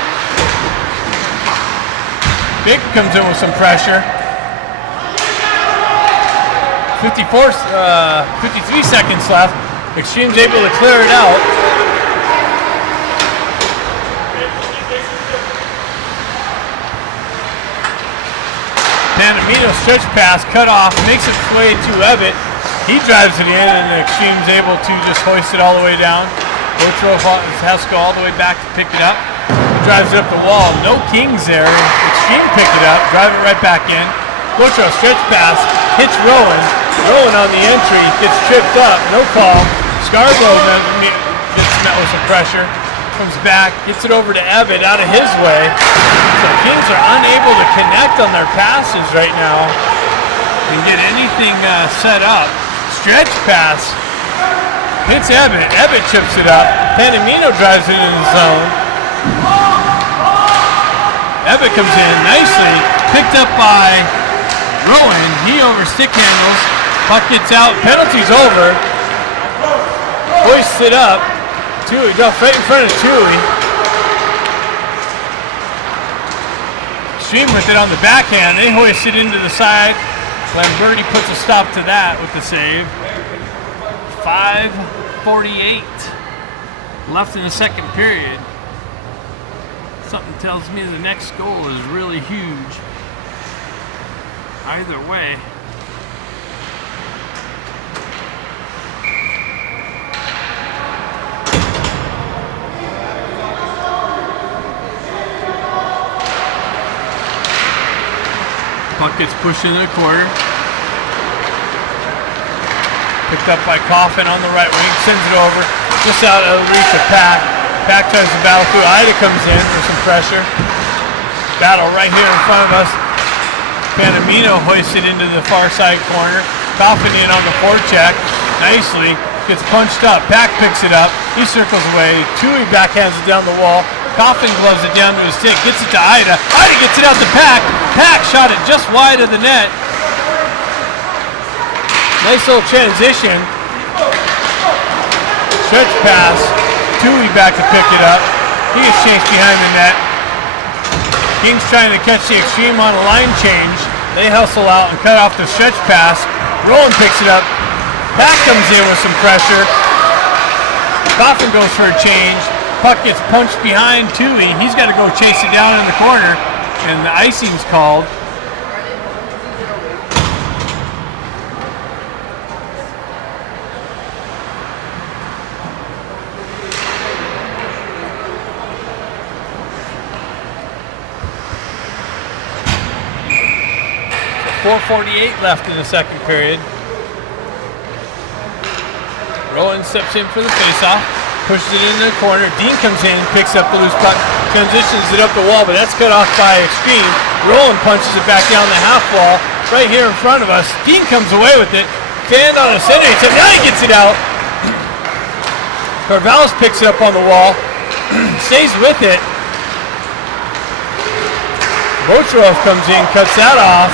Baker comes in with some pressure. 53 seconds left. Xtreme's able to clear it out. Panamino Mino stretch pass, cut off, makes its way to Ebbett. He drives it in, and the Xtreme's able to just hoist it all the way down. Botrov has to go all the way back to pick it up. He drives it up the wall. No Kings there. Xtreme pick it up, drive it right back in. Botrov stretch pass, hits Rowan. Rowan on the entry, gets tripped up, no call. Scarborough gets met with some pressure. Comes back, gets it over to Ebbett out of his way. So Kings are unable to connect on their passes right now and get anything set up. Stretch pass hits Ebbett. Ebbett chips it up. Panamino drives it in the zone. Ebbett comes in nicely, picked up by Rowan. He over stick handles. Puck gets out. Penalty's over. Hoists it up. Tui drops right in front of Tui. Xtreme with it on the backhand. They hoist it into the side. Lamberti puts a stop to that with the save. 5:48 left in the second period. Something tells me the next goal is really huge. Either way. Puck gets pushed into the corner. Picked up by Coffin on the right wing, sends it over, just out of reach of Pack. Pack tries to battle through. Ida comes in for some pressure. Battle right here in front of us. Panamino hoists it into the far side corner. Coffin in on the forecheck. Nicely. Gets punched up. Pack picks it up. He circles away. Tui backhands it down the wall. Coffin gloves it down to his stick. Gets it to Ida. Ida gets it out to Pack. Pack shot it just wide of the net. Nice little transition. Stretch pass. Tui back to pick it up. He gets chased behind the net. Kings trying to catch the Xtreme on a line change. They hustle out and cut off the stretch pass. Rowan picks it up. Pack comes in with some pressure. Coffin goes for a change. Puck gets punched behind Tui. He's got to go chase it down in the corner. And the icing's called. So 4:48 left in the second period. Rowan steps in for the faceoff, pushes it into the corner. Dean comes in, picks up the loose puck, transitions it up the wall, but that's cut off by Xtreme. Rowan punches it back down the half wall, right here in front of us. Dean comes away with it, fanned on a center, now he gets it out. Carvallis picks it up on the wall, stays with it. Botrov comes in, cuts that off.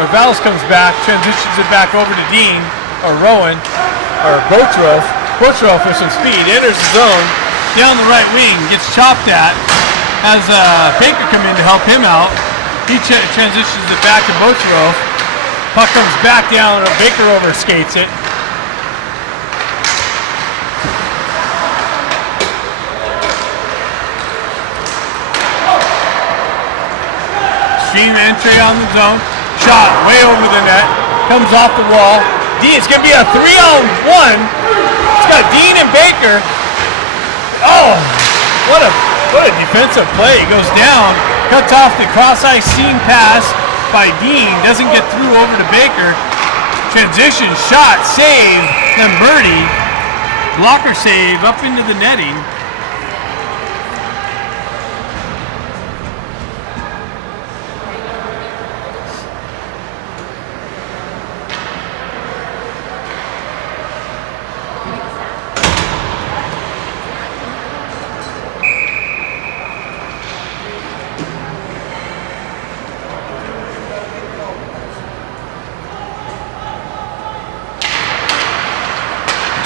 Carvallis comes back, transitions it back over to Dean, or Rowan, or Botrov. Botrov with some speed, enters the zone, down the right wing, gets chopped at, has Baker come in to help him out. He transitions it back to Botrov. Puck comes back down, Baker overskates it. Xtreme entry on the zone. Shot way over the net, comes off the wall. Dean, it's going to be a 3-on-1. It's got Dean and Baker. Oh, what a defensive play. He goes down, cuts off the cross-ice seam pass by Dean, doesn't get through over to Baker. Transition, shot, save, Lamberti. Blocker save up into the netting.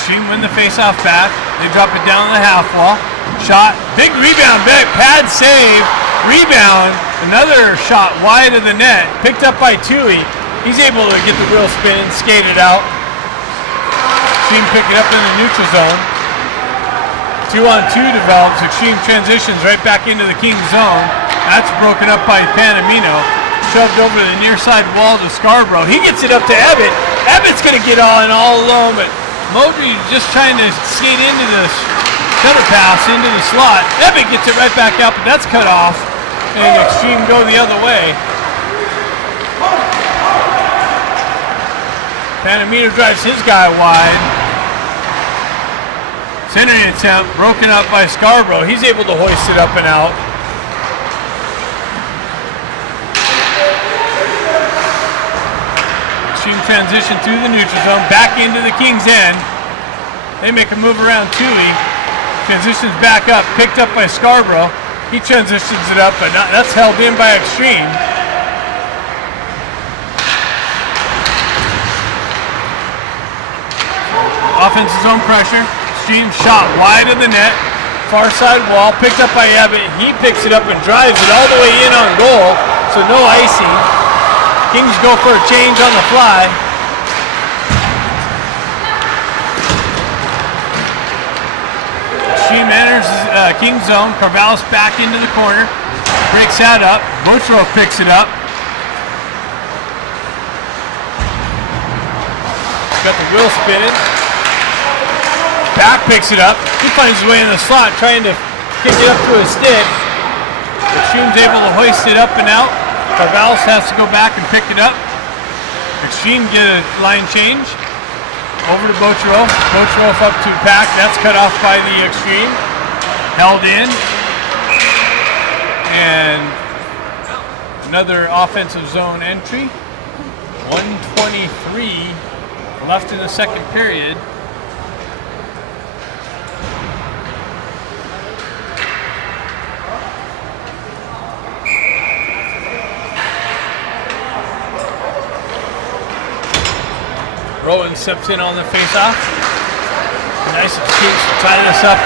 Xtreme win the face-off back. They drop it down the half wall. Shot, big rebound, pad save, rebound. Another shot wide of the net, picked up by Tui. He's able to get the wheel spin, skate it out. Xtreme pick it up in the neutral zone. 2-on-2 develops. Xtreme transitions right back into the Kings zone. That's broken up by Panamino. Shoved over the near side wall to Scarborough. He gets it up to Abbott. Abbott's going to get on all alone, but Modry just trying to skate into the shutter pass into the slot. Abbott gets it right back out, but that's cut off. And Xtreme go the other way. Panamino drives his guy wide. Centering attempt broken up by Scarborough. He's able to hoist it up and out. Xtreme transition through the neutral zone, back into the King's end. They make a move around Tui. Transitions back up, picked up by Scarborough. He transitions it up, but that's held in by Xtreme. Offensive zone pressure. Xtreme shot wide of the net. Far side wall, picked up by Abbott. He picks it up and drives it all the way in on goal, so no icing. Kings go for a change on the fly. Xtreme enters King's zone. Carvalho's back into the corner. Breaks that up. Botrov picks it up. Got the wheel spinning. Back picks it up. He finds his way in the slot, trying to kick it up to his stick. Xtreme's able to hoist it up and out. Carvalho has to go back and pick it up. Xtreme get a line change. Over to Botrov. Botrov up to Pack. That's cut off by the Xtreme. Held in. And another offensive zone entry. 1:23 left in the second period. Rowan steps in on the face-off. Nice keeps tying us up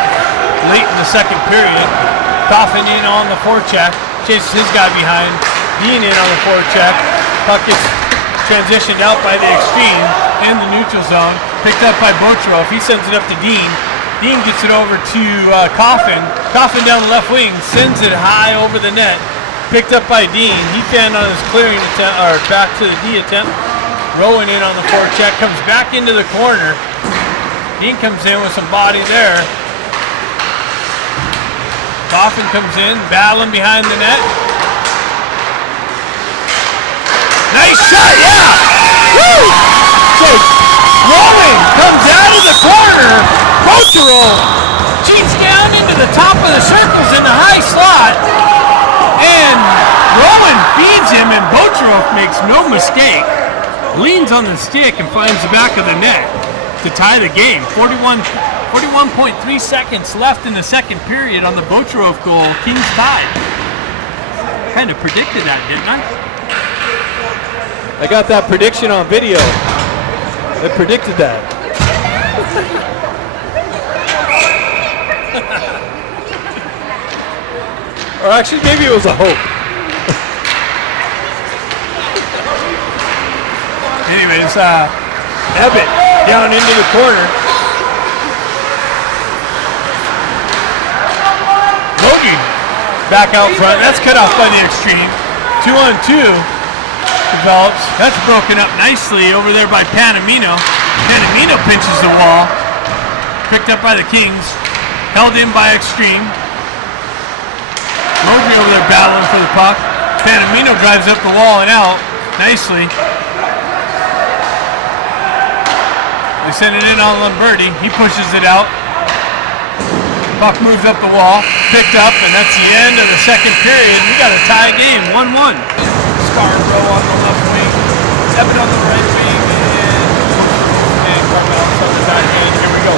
late in the second period. Coffin in on the forecheck. Chases his guy behind. Dean in on the forecheck. Puck gets transitioned out by the Xtreme in the neutral zone. Picked up by Botrov. He sends it up to Dean. Dean gets it over to Coffin. Coffin down the left wing. Sends it high over the net. Picked up by Dean. He fanned on his clearing attempt, or back to the D attempt. Rowan in on the forecheck, comes back into the corner. Dean comes in with some body there. Coffin comes in, battling behind the net. Nice shot, yeah! Woo! So Rowan comes out of the corner. Botrov cheats down into the top of the circles in the high slot. And Rowan feeds him, and Botrov makes no mistake. Leans on the stick and finds the back of the net to tie the game. 41.3 seconds left in the second period on the Botrov goal. Kings tied. Kind of predicted that, didn't I? I got that prediction on video. I predicted that. Or actually, maybe it was a hope. Anyways, Abbott down into the corner. Logie back out front. That's cut off by the Xtreme. 2-on-2 develops. That's broken up nicely over there by Panamino. Panamino pinches the wall. Picked up by the Kings. Held in by Xtreme. Logie over there battling for the puck. Panamino drives up the wall and out nicely. They send it in on Lamberti. He pushes it out. Puck moves up the wall. Picked up, and that's the end of the second period. We got a tie game, 1-1. Scarborough on the left wing. Evan on the right wing. And Carvalho on the back end. Here we go.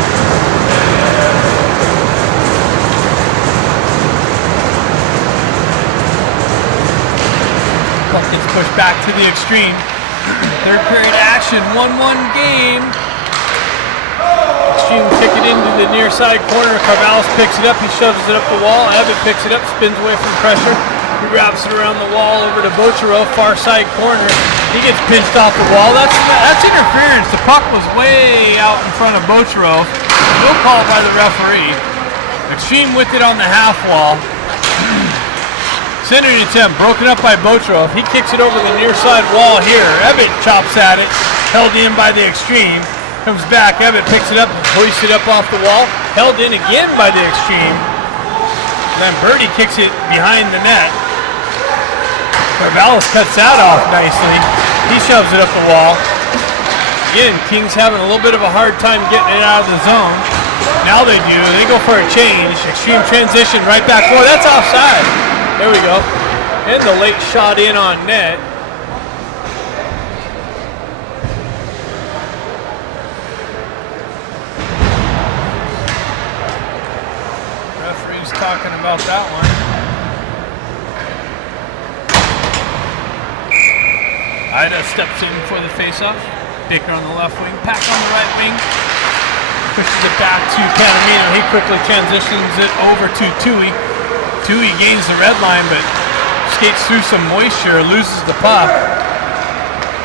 Puck gets pushed back to the Xtreme. Third period action, 1-1 game. Xtreme kick it into the near side corner. Carvalho picks it up. He shoves it up the wall. Abbott picks it up, spins away from pressure. He wraps it around the wall over to Botrov, far side corner. He gets pinched off the wall. That's interference. The puck was way out in front of Botrov. No call by the referee. Xtreme with it on the half wall. Centered attempt, broken up by Botrov. He kicks it over the near side wall here. Ebbett chops at it, held in by the Xtreme. Comes back, Ebbett picks it up, hoists it up off the wall. Held in again by the Xtreme. Then Birdie kicks it behind the net. Carvallis cuts that off nicely. He shoves it up the wall. Again, Kings having a little bit of a hard time getting it out of the zone. Now they do. They go for a change. Xtreme transition right back. Oh, that's offside. There we go. And the late shot in on net. Referee's talking about that one. Ida steps in for the face-off. Baker on the left wing. Pack on the right wing. Pushes it back to Panamino. He quickly transitions it over to Tui. Tui gains the red line, but skates through some moisture, loses the puck.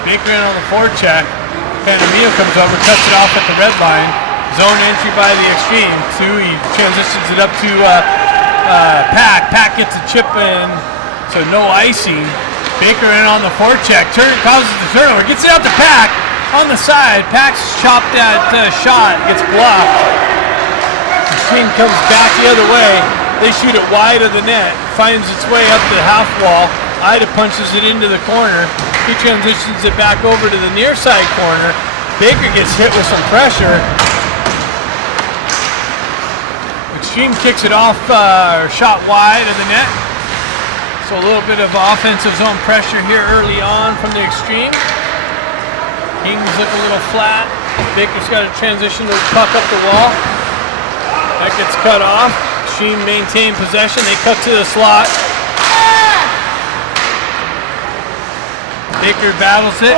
Baker in on the forecheck. Panamino comes over, cuts it off at the red line. Zone entry by the Xtreme. Tui transitions it up to Pack. Pack gets a chip in, so no icing. Baker in on the forecheck. Causes the turnover. Gets it out to Pack. On the side, Pack's chopped that shot, gets blocked. Xtreme comes back the other way. They shoot it wide of the net, finds its way up the half wall. Ida punches it into the corner. He transitions it back over to the near side corner. Baker gets hit with some pressure. Xtreme kicks it off, shot wide of the net. So a little bit of offensive zone pressure here early on from the Xtreme. Kings look a little flat. Baker's got to transition to puck up the wall. That gets cut off. Xtreme maintain possession. They cut to the slot. Baker battles it.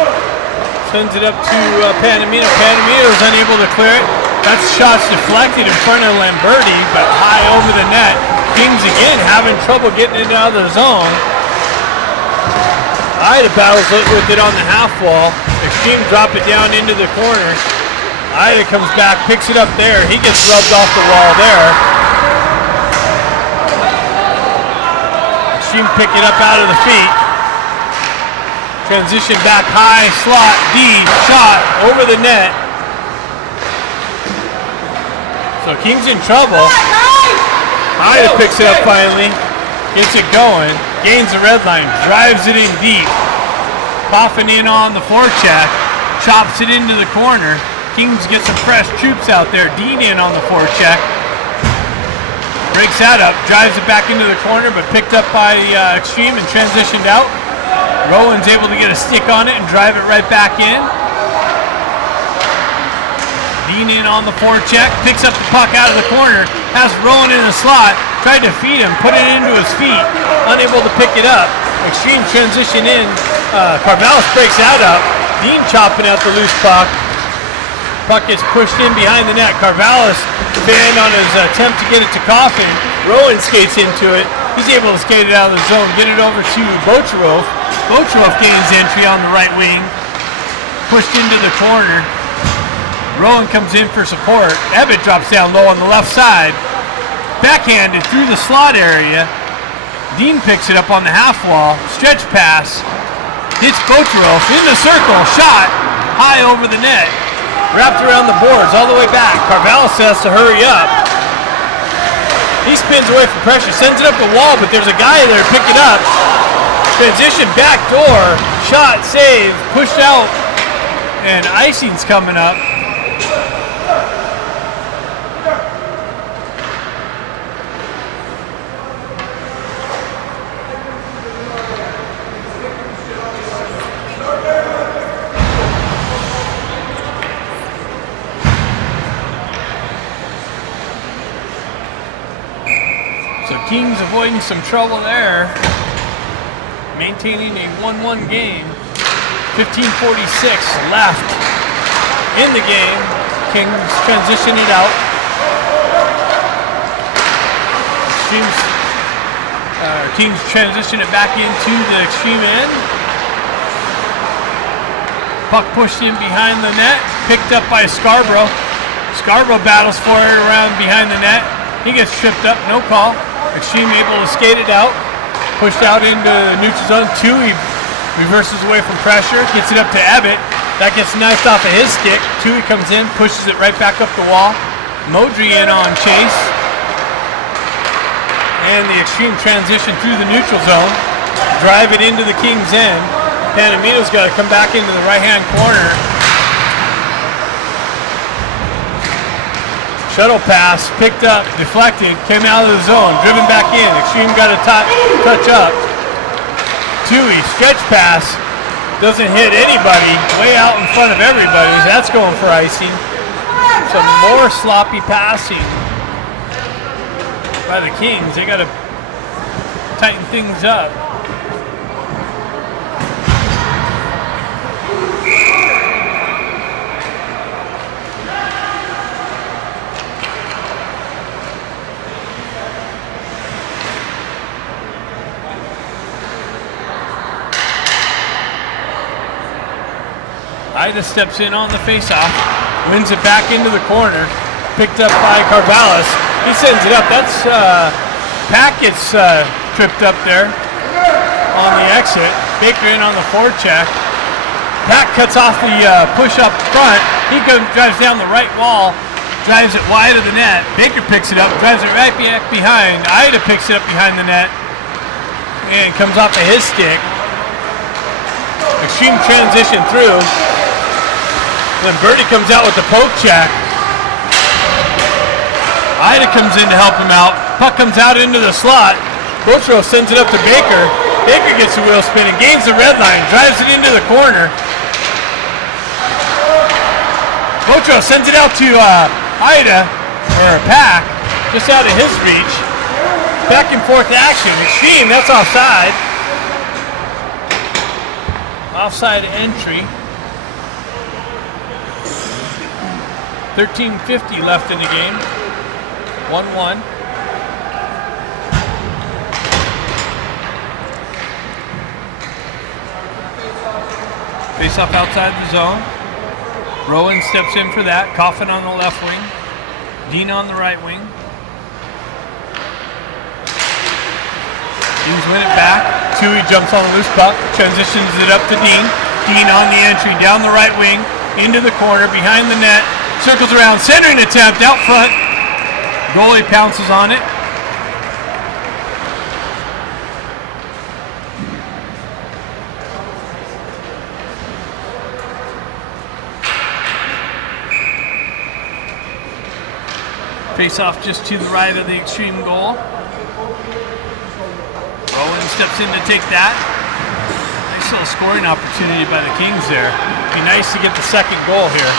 Sends it up to Panamino. Panamino is unable to clear it. That shot's deflected in front of Lamberti, but high over the net. Kings again having trouble getting it out of the zone. Ida battles it with it on the half wall. Xtreme drop it down into the corner. Ida comes back, picks it up there. He gets rubbed off the wall there. Xtreme pick it up out of the feet. Transition back high, slot, D, shot, over the net. So Kings in trouble. Ida picks it up finally. Gets it going. Gains the red line. Drives it in deep. Coffin in on the forecheck. Chops it into the corner. Kings get some fresh troops out there. Dean in on the forecheck. Breaks that up. Drives it back into the corner, but picked up by Xtreme and transitioned out. Rowan's able to get a stick on it and drive it right back in. Dean in on the forecheck. Picks up the puck out of the corner. Has Rowan in the slot. Tried to feed him. Put it into his feet. Unable to pick it up. Xtreme transition in. Carvallis breaks that up. Dean chopping out the loose puck. Puck gets pushed in behind the net. Carvallis banned on his attempt to get it to Coffin. Rowan skates into it. He's able to skate it out of the zone. Get it over to Botrov. Botrov gains entry on the right wing. Pushed into the corner. Rowan comes in for support. Ebbett drops down low on the left side. Backhanded through the slot area. Dean picks it up on the half wall. Stretch pass. Hits Botrov in the circle. Shot high over the net. Wrapped around the boards all the way back. Carvallis has to hurry up. He spins away from pressure. Sends it up the wall, but there's a guy there to pick it up. Transition back door. Shot, save, pushed out. And icing's coming up. Kings avoiding some trouble there. Maintaining a 1-1 game. 15:46 left in the game. Kings transition it out. Kings transition it back into the Xtreme end. Puck pushed in behind the net. Picked up by Scarborough. Scarborough battles for it around behind the net. He gets tripped up, no call. Xtreme able to skate it out. pushed out into the neutral zone. Tui reverses away from pressure, gets it up to Abbott. That gets knifed off of his stick. Tui comes in, pushes it right back up the wall. Modry in on Chase. And the Xtreme transition through the neutral zone. Drive it into the King's end. Panamino's got to come back into the right-hand corner. Shuttle pass, picked up, deflected, came out of the zone, driven back in. Xtreme got a touch up. Tui, stretch pass, doesn't hit anybody, way out in front of everybody. That's going for icing. Some more sloppy passing by the Kings. They got to tighten things up. Ida steps in on the face-off, wins it back into the corner, picked up by Carvallis. He sends it up. That's Pack gets tripped up there on the exit. Baker in on the forecheck. Pack cuts off the push up front. He drives down the right wall, drives it wide of the net. Baker picks it up, drives it right back behind. Ida picks it up behind the net and comes off of his stick. Xtreme transition through. Then Birdie comes out with the poke check. Ida comes in to help him out. Puck comes out into the slot. Botro sends it up to Baker. Baker gets the wheel spinning, gains the red line, drives it into the corner. Botro sends it out to Ida, or Pack, just out of his reach. Back and forth action. Xtreme, that's offside. Offside entry. 13:50 left in the game. 1-1. Face off outside the zone. Rowan steps in for that. Coffin on the left wing. Dean on the right wing. Dean's win it back. Tui jumps on the loose puck. Transitions it up to Dean. Dean on the entry. Down the right wing. Into the corner. Behind the net. Circles around, centering attempt out front. Goalie pounces on it. Face off just to the right of the Xtreme goal. Rowan steps in to take that. Nice little scoring opportunity by the Kings there. Be nice to get the second goal here.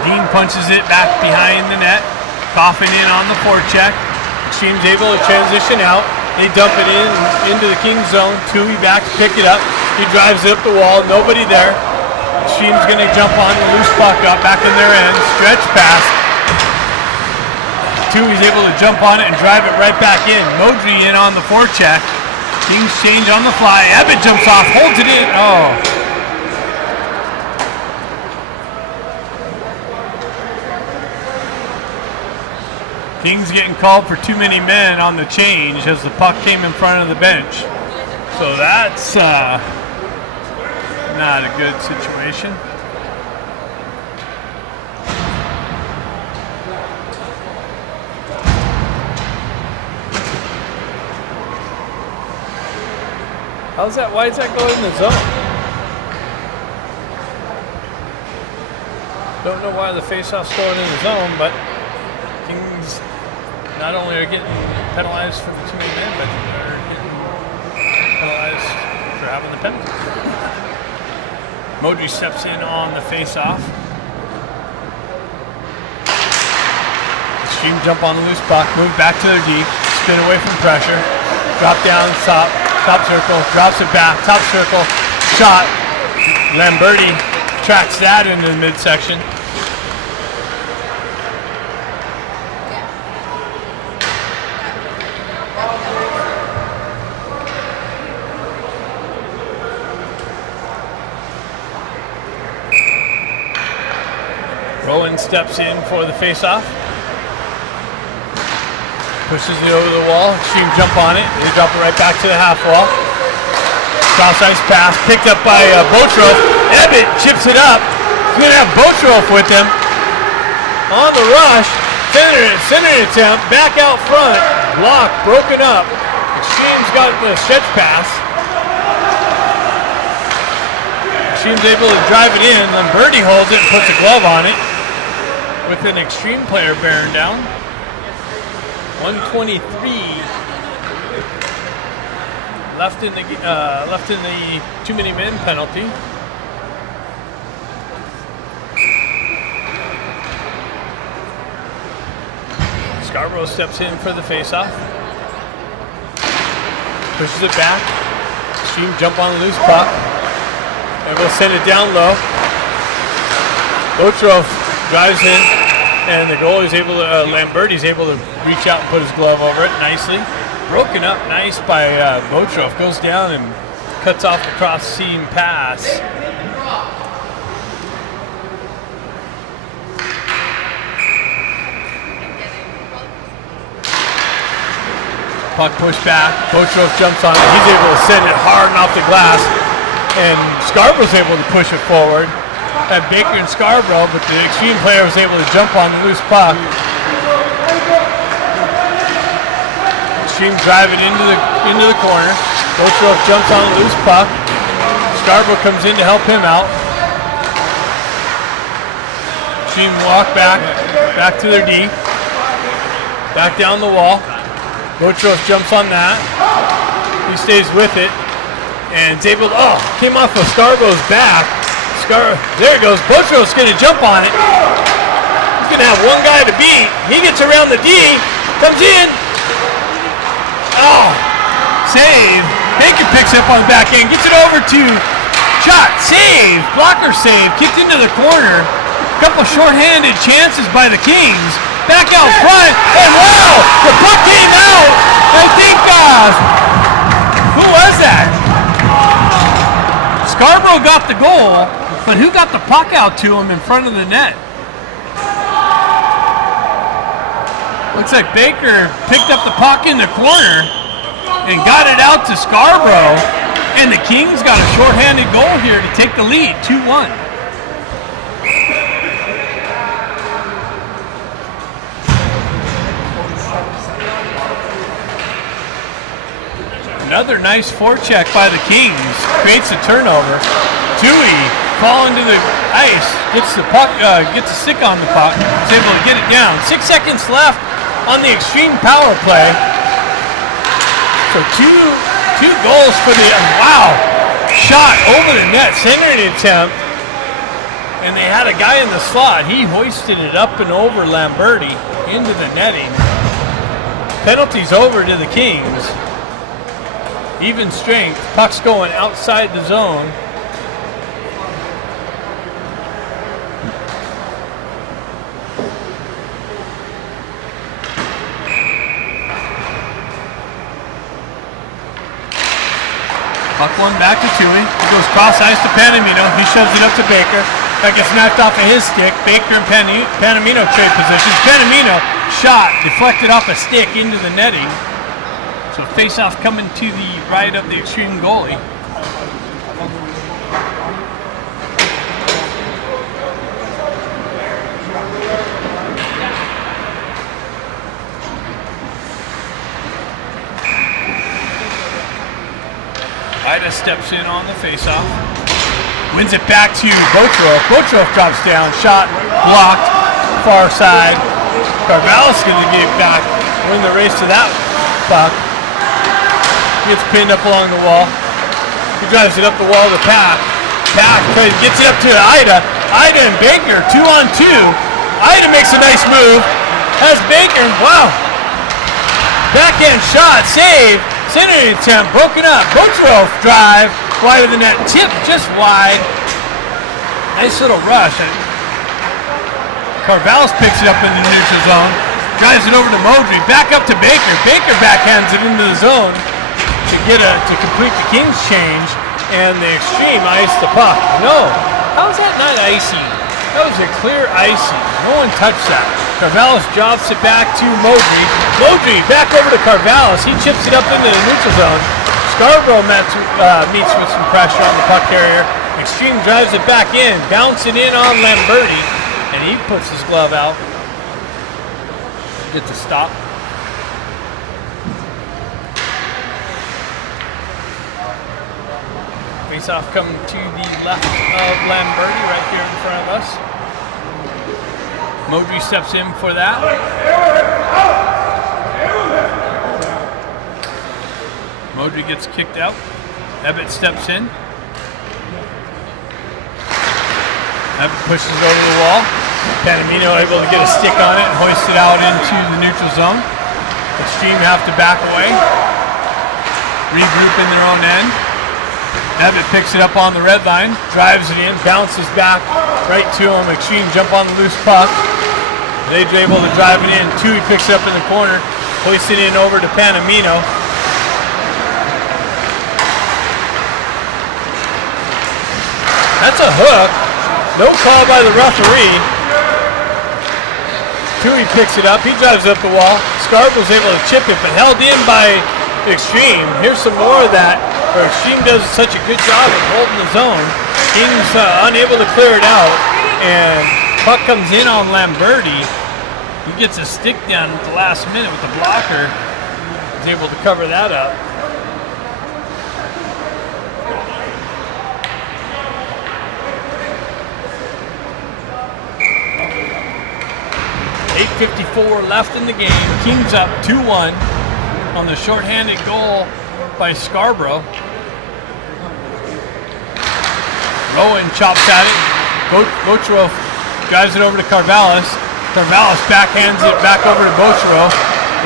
Dean punches it back behind the net. Coffin in on the forecheck. Xtreme's able to transition out. They dump it into the Kings zone. Tui back to pick it up. He drives it up the wall. Nobody there. Xtreme's going to jump on the loose puck up back in their end. Stretch pass. Tui's able to jump on it and drive it right back in. Modry in on the forecheck. Kings change on the fly. Abbott jumps off, holds it in. Oh. Kings getting called for too many men on the change as the puck came in front of the bench. So that's not a good situation. How's that? Why does that go in the zone? Don't know why the faceoff's going in the zone, but Kings not only are getting penalized for the too many men, but they're getting penalized for having the penalty. Modry steps in on the face-off. Xtreme jump on the loose puck, move back to their D, spin away from pressure, drop down, top circle, drops it back, top circle, shot. Lamberti tracks that into the midsection. Rowan steps in for the face-off. Pushes it over the wall. Extreme jump on it. They drop it right back to the half wall. Cross ice pass. Picked up by Botrov. Ebbett chips it up. He's going to have Botrov with him. On the rush. Center attempt. Back out front. Block. Broken up. Extreme's got the stretch pass. Extreme's able to drive it in. Lamberti holds it and puts a glove on it. With an Extreme player bearing down. 123 left in the too many men penalty. Scarborough steps in for the faceoff. Pushes it back. Extreme jump on the loose puck. And we'll send it down low. Botrov drives in. And the goalie's able to, Lamberti's able to reach out and put his glove over it nicely. Broken up nice by Botrov. Goes down and cuts off the cross seam pass. Puck pushed back. Botrov jumps on it. He's able to send it hard and off the glass. And Scarborough's able to push it forward. At Baker and Scarborough, but the Extreme player was able to jump on the loose puck. Extreme drive it into the corner. Botrov jumps on the loose puck. Scarborough comes in to help him out. Extreme walk back to their D. Back down the wall. Botrov jumps on that. He stays with it. And is able to, came off of Scarborough's back. There it goes. Botrov's going to jump on it. He's going to have one guy to beat. He gets around the D. Comes in. Save. Baker picks up on the back end. Gets it over to shot. Save. Blocker save. Kicked into the corner. Couple shorthanded chances by the Kings. Back out front. And wow! The puck came out. I think, who was that? Scarborough got the goal. But who got the puck out to him in front of the net? Looks like Baker picked up the puck in the corner and got it out to Scarborough. And the Kings got a shorthanded goal here to take the lead, 2-1. Another nice forecheck by the Kings. Creates a turnover. Tui falling to the ice, gets the puck, gets a stick on the puck, is able to get it down. 6 seconds left on the Extreme power play. So two goals for the, shot over the net, centering attempt. And they had a guy in the slot. He hoisted it up and over Lamberti into the netting. Penalties over to the Kings. Even strength, puck's going outside the zone. Puck one back to Tui. He goes cross ice to Panamino. He shoves it up to Baker. That gets knocked off of his stick. Baker and Panamino trade positions. Panamino shot, deflected off a stick into the netting. So face-off coming to the right of the Extreme goalie. Ida steps in on the faceoff. Wins it back to Botrov. Botrov drops down. Shot blocked. Far side. Carvalho's going to get back. Win the race to that puck. Gets pinned up along the wall. He drives it up the wall to Pack. Pack gets it up to Ida. Ida and Baker 2-on-2. Ida makes a nice move. Has Baker. Wow. Backhand shot. Save. Centering attempt, broken up. Botrov drive, wide of the net, tip just wide. Nice little rush. Carvalho's picks it up in the neutral zone, drives it over to Modry, back up to Baker. Baker backhands it into the zone to complete the Kings change, and the Extreme ice the puck. No, how is that not icing? That was a clear icing. No one touched that. Carvalho's drops it back to Modry. Modry back over to Carvallis. He chips it up into the neutral zone. Scarborough meets with some pressure on the puck carrier. Xtreme drives it back in, bouncing in on Lamberti, and he puts his glove out. Get the stop. Face-off coming to the left of Lamberti, right here in front of us. Modry steps in for that. Modry gets kicked out. Ebbett steps in. Ebbett pushes it over the wall. Panamino able to get a stick on it and hoist it out into the neutral zone. Xtreme have to back away. Regroup in their own end. Ebbett picks it up on the red line, drives it in, bounces back right to him. Xtreme jump on the loose puck. They're able to drive it in. Tui picks it up in the corner, hoists it in over to Panamino. That's a hook. No call by the referee. Tui picks it up. He drives it up the wall. Scarborough's able to chip it, but held in by Xtreme. Here's some more of that, where Xtreme does such a good job of holding the zone. King's unable to clear it out, and puck comes in on Lamberti. He gets a stick down at the last minute with the blocker. He's able to cover that up. .8:54 left in the game. Kings up 2-1 on the shorthanded goal by Scarborough. Rowan chops at it. Bocherov drives it over to Carvallis. Carvallis backhands it back over to Bocherov.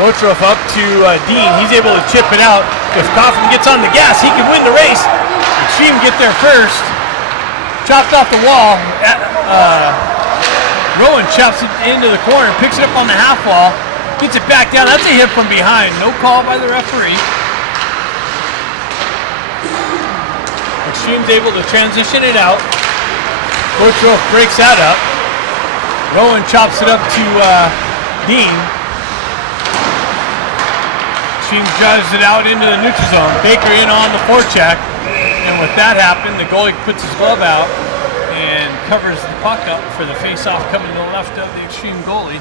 Bocherov up to Dean. He's able to chip it out. If Coffin gets on the gas, he can win the race. Xtreme get there first. Chopped off the wall. Rowan chops it into the corner, picks it up on the half wall, gets it back down. That's a hit from behind. No call by the referee. Xtreme's able to transition it out. Bocherov breaks that up. Rowan chops it up to Dean. Xtreme drives it out into the neutral zone. Baker in on the forecheck. And with that happen, the goalie puts his glove out and covers the puck up for the face-off coming to the left of the Xtreme goalie.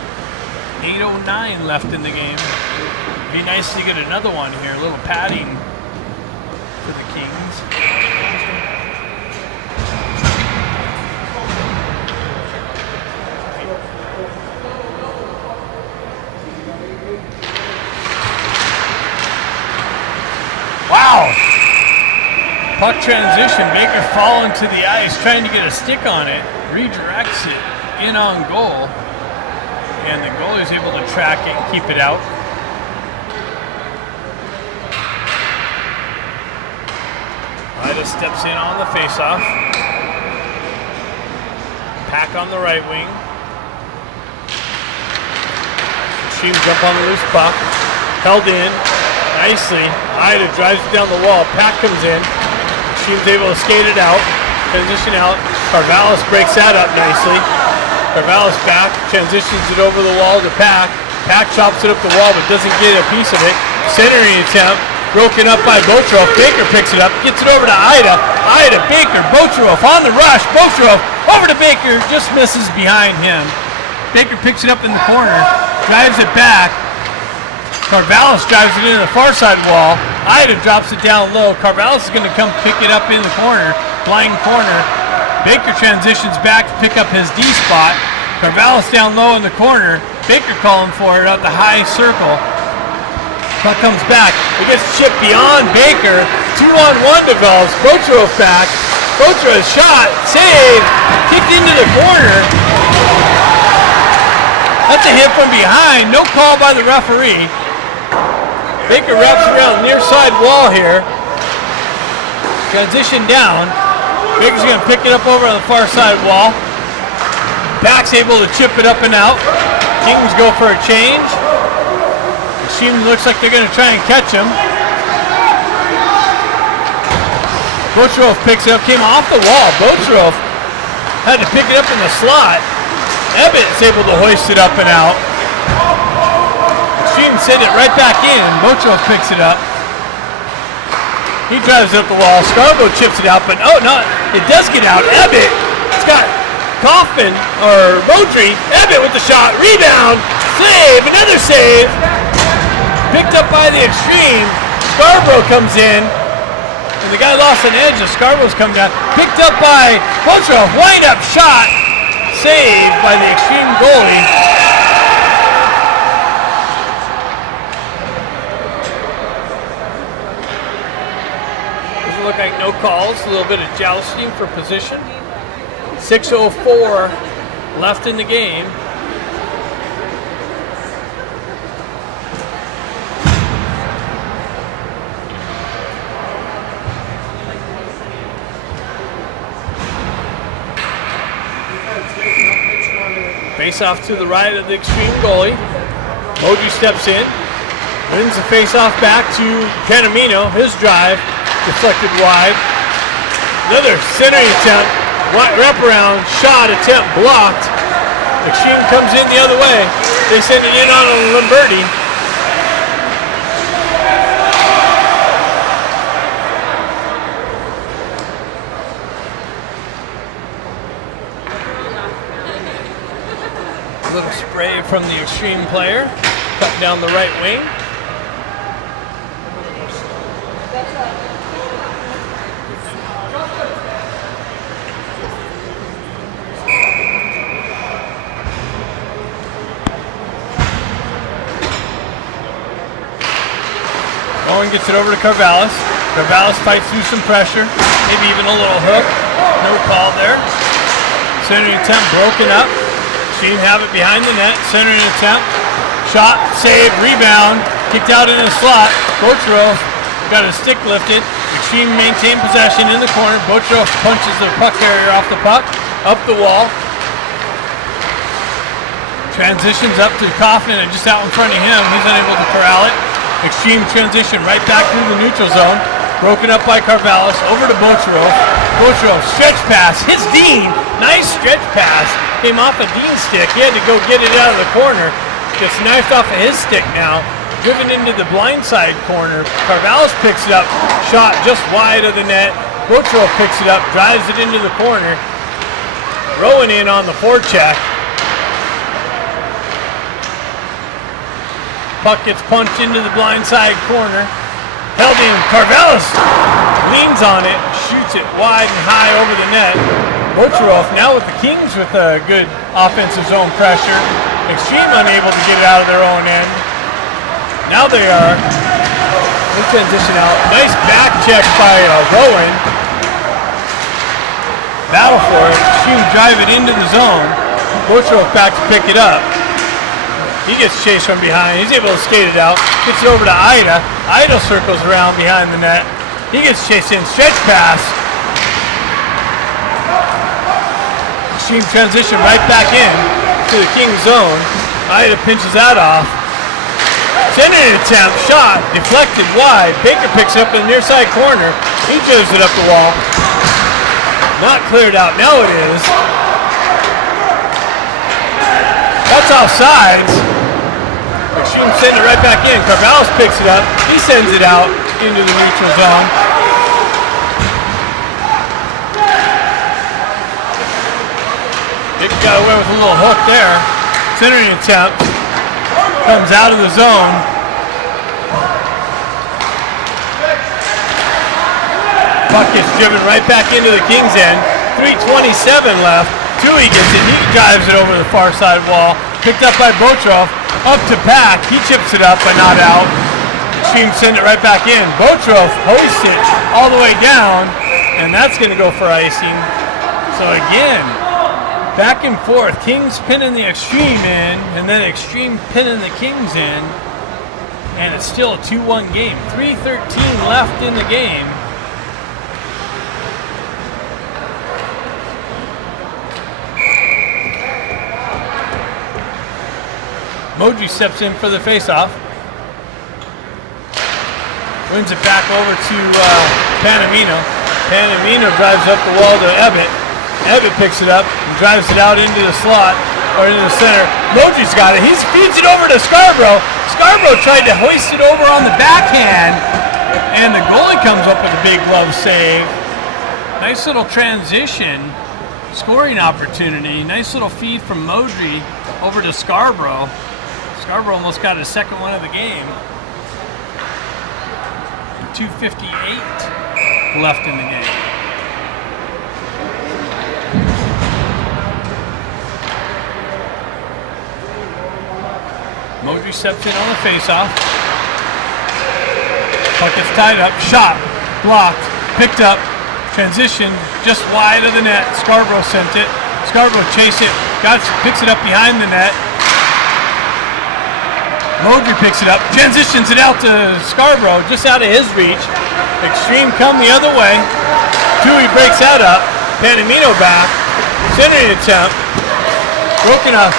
8:09 left in the game. Be nice to get another one here. A little padding for the Kings. Wow! Puck transition, Baker falling to the ice, trying to get a stick on it, redirects it in on goal, and the goalie is able to track it and keep it out. Ida steps in on the faceoff. Pack on the right wing. Xtreme jump on the loose puck, held in nicely. Ida drives it down the wall. Pack comes in. Xtreme's able to skate it out, transition out. Carvallis breaks that up nicely. Carvallis back, transitions it over the wall to Pack. Pack chops it up the wall but doesn't get a piece of it. Centering attempt, broken up by Bocherov. Baker picks it up, gets it over to Ida. Ida, Baker, Bocherov on the rush. Bocherov over to Baker, just misses behind him. Baker picks it up in the corner, drives it back. Carvallis drives it into the far side wall. Ida drops it down low. Carvallis is going to come pick it up in the corner, blind corner. Baker transitions back to pick up his D spot. Carvallis down low in the corner. Baker calling for it out the high circle. Puck comes back. It gets chipped beyond Baker. 2-on-1 develops. Bocherov back. Bocherov shot, saved, kicked into the corner. That's a hit from behind. No call by the referee. Baker wraps around the near side wall here. Transition down. Baker's going to pick it up over on the far side wall. Pack's able to chip it up and out. Kings go for a change. Xtreme looks like they're going to try and catch him. Bocherov picks it up, came off the wall. Bocherov had to pick it up in the slot. Ebbett is able to hoist it up and out. Xtreme send it right back in. Botrov picks it up. He drives up the wall. Scarborough chips it out, but oh no, it does get out. Ebbett, it's got Kaufman or Moultrie. Ebbett with the shot. Rebound. Save. Another save. Picked up by the Xtreme. Scarborough comes in. And the guy lost an edge as Scarborough's come down. Picked up by Botrov. Wind up shot. Saved by the Xtreme goalie. Doesn't look like no calls. A little bit of jousting for position. 6:04 left in the game. Face off to the right of the Xtreme goalie. Moji steps in, wins the face off back to Panamino. His drive deflected wide. Another centering attempt, wraparound shot attempt blocked. Xtreme comes in the other way. They send it in on a Lamberti. Little spray from the Xtreme player. Cut down the right wing. Owen gets it over to Carvallis. Carvallis fights through some pressure. Maybe even a little hook. No call there. Centering attempt broken up. Xtreme have it behind the net. Centering attempt. Shot, save, rebound. Kicked out in the slot. Botrov got his stick lifted. Xtreme maintain possession in the corner. Botrov punches the puck carrier off the puck. Up the wall. Transitions up to Kaufman and just out in front of him. He's unable to corral it. Xtreme transition right back through the neutral zone. Broken up by Carvallis. Over to Botrov. Botrov stretch pass. Hits Dean. Nice stretch pass. Came off a Dean stick. He had to go get it out of the corner. Gets knifed off of his stick now. Driven into the blindside corner. Carvallis picks it up. Shot just wide of the net. Botrov picks it up. Drives it into the corner. Rowan in on the forecheck. Puck gets punched into the blindside corner. Held in. Carvallis leans on it. Shoots it wide and high over the net. Botrov now with the Kings with a good offensive zone pressure. Xtreme unable to get it out of their own end. Now they are. They transition out. Nice back check by Rowan. Battle for it. Xtreme drive it into the zone. Botrov back to pick it up. He gets chased from behind. He's able to skate it out. Gets it over to Ida. Ida circles around behind the net. He gets chased in. Stretch pass. Xtreme transition right back in to the Kings zone. Ida pinches that off. Centering attempt. Shot. Deflected wide. Baker picks it up in the near side corner. He drives it up the wall. Not cleared out. Now it is. That's offsides. Xtreme send it right back in. Carvallis picks it up. He sends it out into the neutral zone. Dick got away with a little hook there. Centering attempt. Comes out of the zone. Puck gets driven right back into the Kings end. 3:27 left. Tui gets it. He drives it over the far side wall. Picked up by Botrov. Up to Pack. He chips it up, but not out. Xtreme send it right back in. Botrov hoists it all the way down, and that's going to go for icing. So again, back and forth. Kings pinning the Xtreme in, and then Xtreme pinning the Kings in, and it's still a 2-1 game. 3:13 left in the game. Moji steps in for the faceoff. Wins it back over to Panamino. Panamino drives up the wall to Ebbett. Ebbett picks it up and drives it out into the slot. or into the center. Moji's got it. He feeds it over to Scarborough. Scarborough tried to hoist it over on the backhand, and the goalie comes up with a big glove save. Nice little transition, scoring opportunity. Nice little feed from Moji over to Scarborough. Scarborough almost got his second one of the game. 2:58 left in the game. Moji steps in on the faceoff. Puck gets tied up. Shot. Blocked. Picked up. Transition just wide of the net. Scarborough sent it. Scarborough chased it. Picks it up behind the net. Moji picks it up. Transitions it out to Scarborough, just out of his reach. Xtreme come the other way. Tui breaks that up. Panamino back. Centering attempt. Broken up.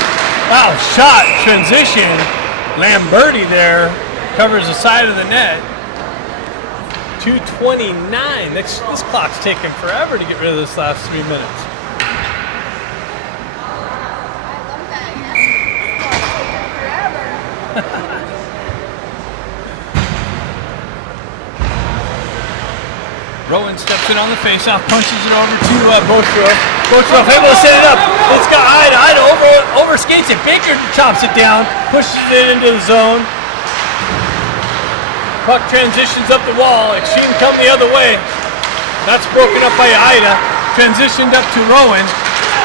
Wow, shot. Transition. Lamberti there covers the side of the net. 2:29. This clock's taking forever to get rid of this last 3 minutes. Rowan steps in on the faceoff, punches it over to Botrov. Botrov able to set it up. It's got Ida. Ida overskates it. Baker chops it down, pushes it into the zone. Puck transitions up the wall. Xtreme come the other way. That's broken up by Ida. Transitioned up to Rowan.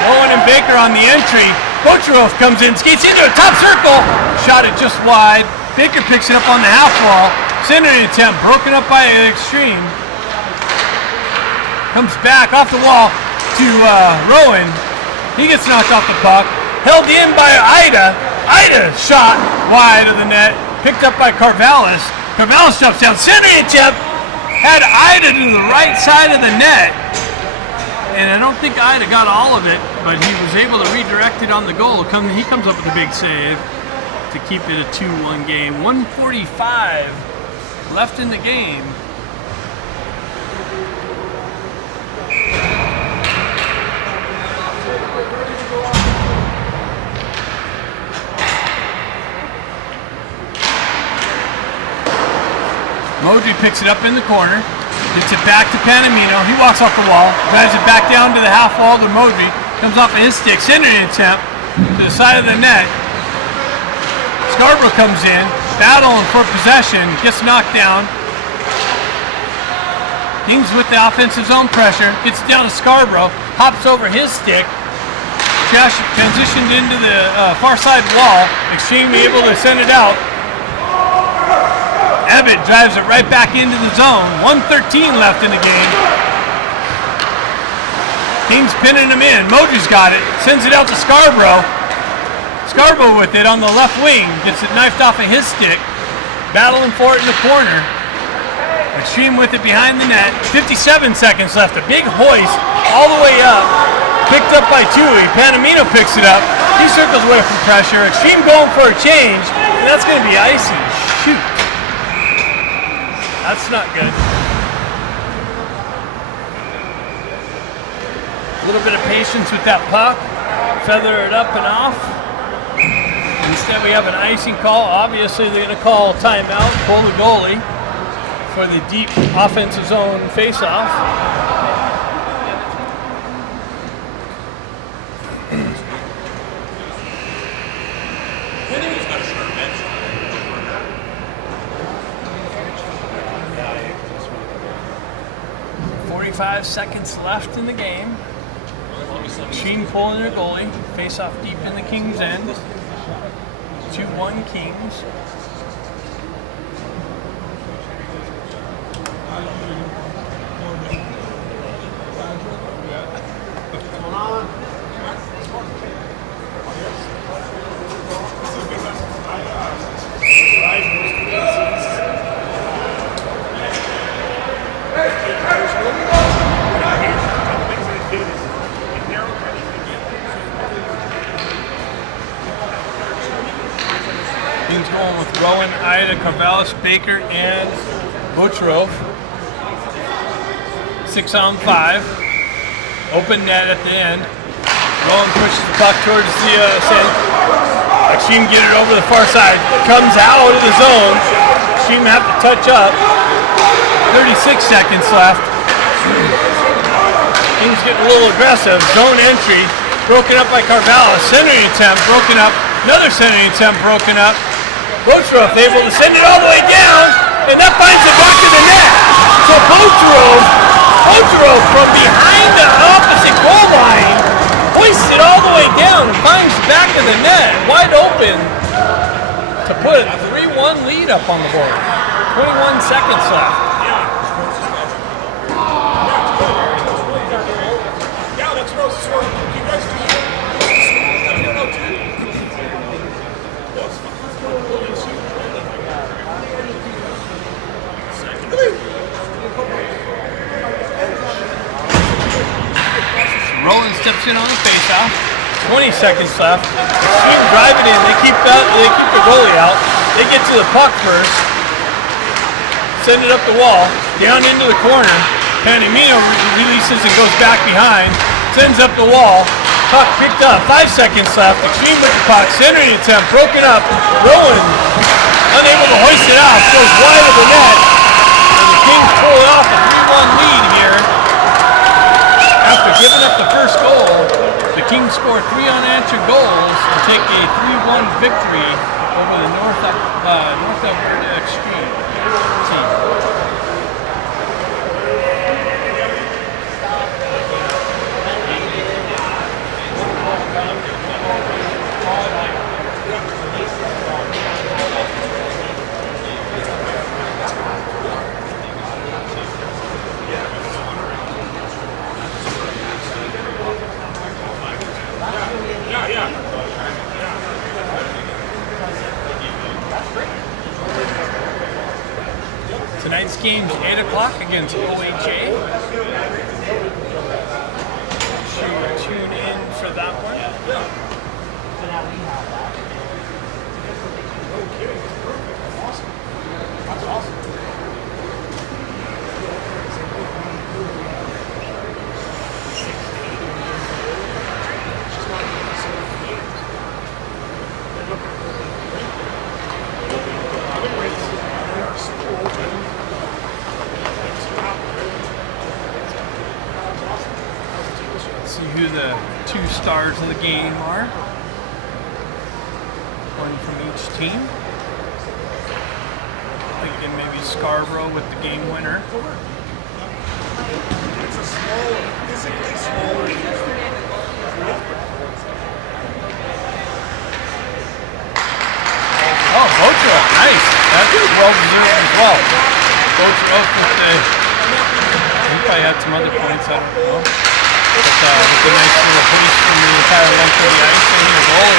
Rowan and Baker on the entry. Botrov comes in, skates into a top circle. Shot it just wide. Baker picks it up on the half wall. Centering attempt broken up by Xtreme. Comes back off the wall to Rowan. He gets knocked off the puck. Held in by Ida. Ida shot wide of the net. Picked up by Carvallis. Carvallis jumps down. Centering attempt. Had Ida to the right side of the net. And I don't think Ida got all of it, but he was able to redirect it on the goal. He comes up with a big save to keep it a 2-1 game. 1:45 left in the game. Moji picks it up in the corner, gets it back to Panamino. He walks off the wall, drives it back down to the half wall to Moji. Comes off of his stick, centering attempt to the side of the net. Scarborough comes in, battling for possession, gets knocked down. Kings with the offensive zone pressure, gets down to Scarborough, hops over his stick, transitioned into the far side wall. Xtreme able to send it out. Ebbett drives it right back into the zone. 1:13 left in the game. Kings pinning him in. Moji's got it. Sends it out to Scarborough. Scarborough with it on the left wing. Gets it knifed off of his stick. Battling for it in the corner. Xtreme with it behind the net. 57 seconds left. A big hoist all the way up. Picked up by Tui. Panamino picks it up. He circles away from pressure. Xtreme going for a change. And that's going to be icy. Shoot. That's not good. A little bit of patience with that puck. Feather it up and off. Instead we have an icing call. Obviously they're going to call timeout, pull the goalie for the deep offensive zone face-off. Five seconds left in the game. Xtreme pulling their goalie. Face off deep in the Kings' end. 2-1 Kings. Going with Rowan, Ida, Carvallis, Baker, and Botrov. 6-on-5. Open net at the end. Rowan pushes the puck towards the sand. Xtreme get it over the far side. Comes out of the zone. Xtreme have to touch up. 36 seconds left. Kings getting a little aggressive. Zone entry. Broken up by Carvalho. Centering attempt broken up. Another centering attempt broken up. Botrov able to send it all the way down. And that finds the back of the net. So Botrov from behind the opposite goal line hoists it all the way down and finds the back of the net wide open to put a 3-1 lead up on the board. 21 seconds left. Rowan steps in on the faceoff. 20 seconds left. Xtreme drive it in. They keep the goalie out. They get to the puck first. Send it up the wall. Down into the corner. Panamino releases and goes back behind. Sends up the wall. Puck picked up. 5 seconds left. Xtreme with the puck. Centering attempt broken up. Rowan unable to hoist it out. Goes wide of the net. And the Kings pull it off a 3-1 lead here. After giving up the first goal, the Kings score 3 unanswered goals and take a 3-1 victory over the North Alberta Xtreme team. Tonight's game's 8 o'clock against OHA. Should tune in for that one. See who the 2 stars of the game are. One from each team. Thinking maybe Scarborough with the game winner. It's a smaller, physically smaller. Oh, Botrov, nice. That's well deserved as well. Botrov with the. He probably had some other points, I don't know. But with a nice little hoist from the entire length of the ice, and the goal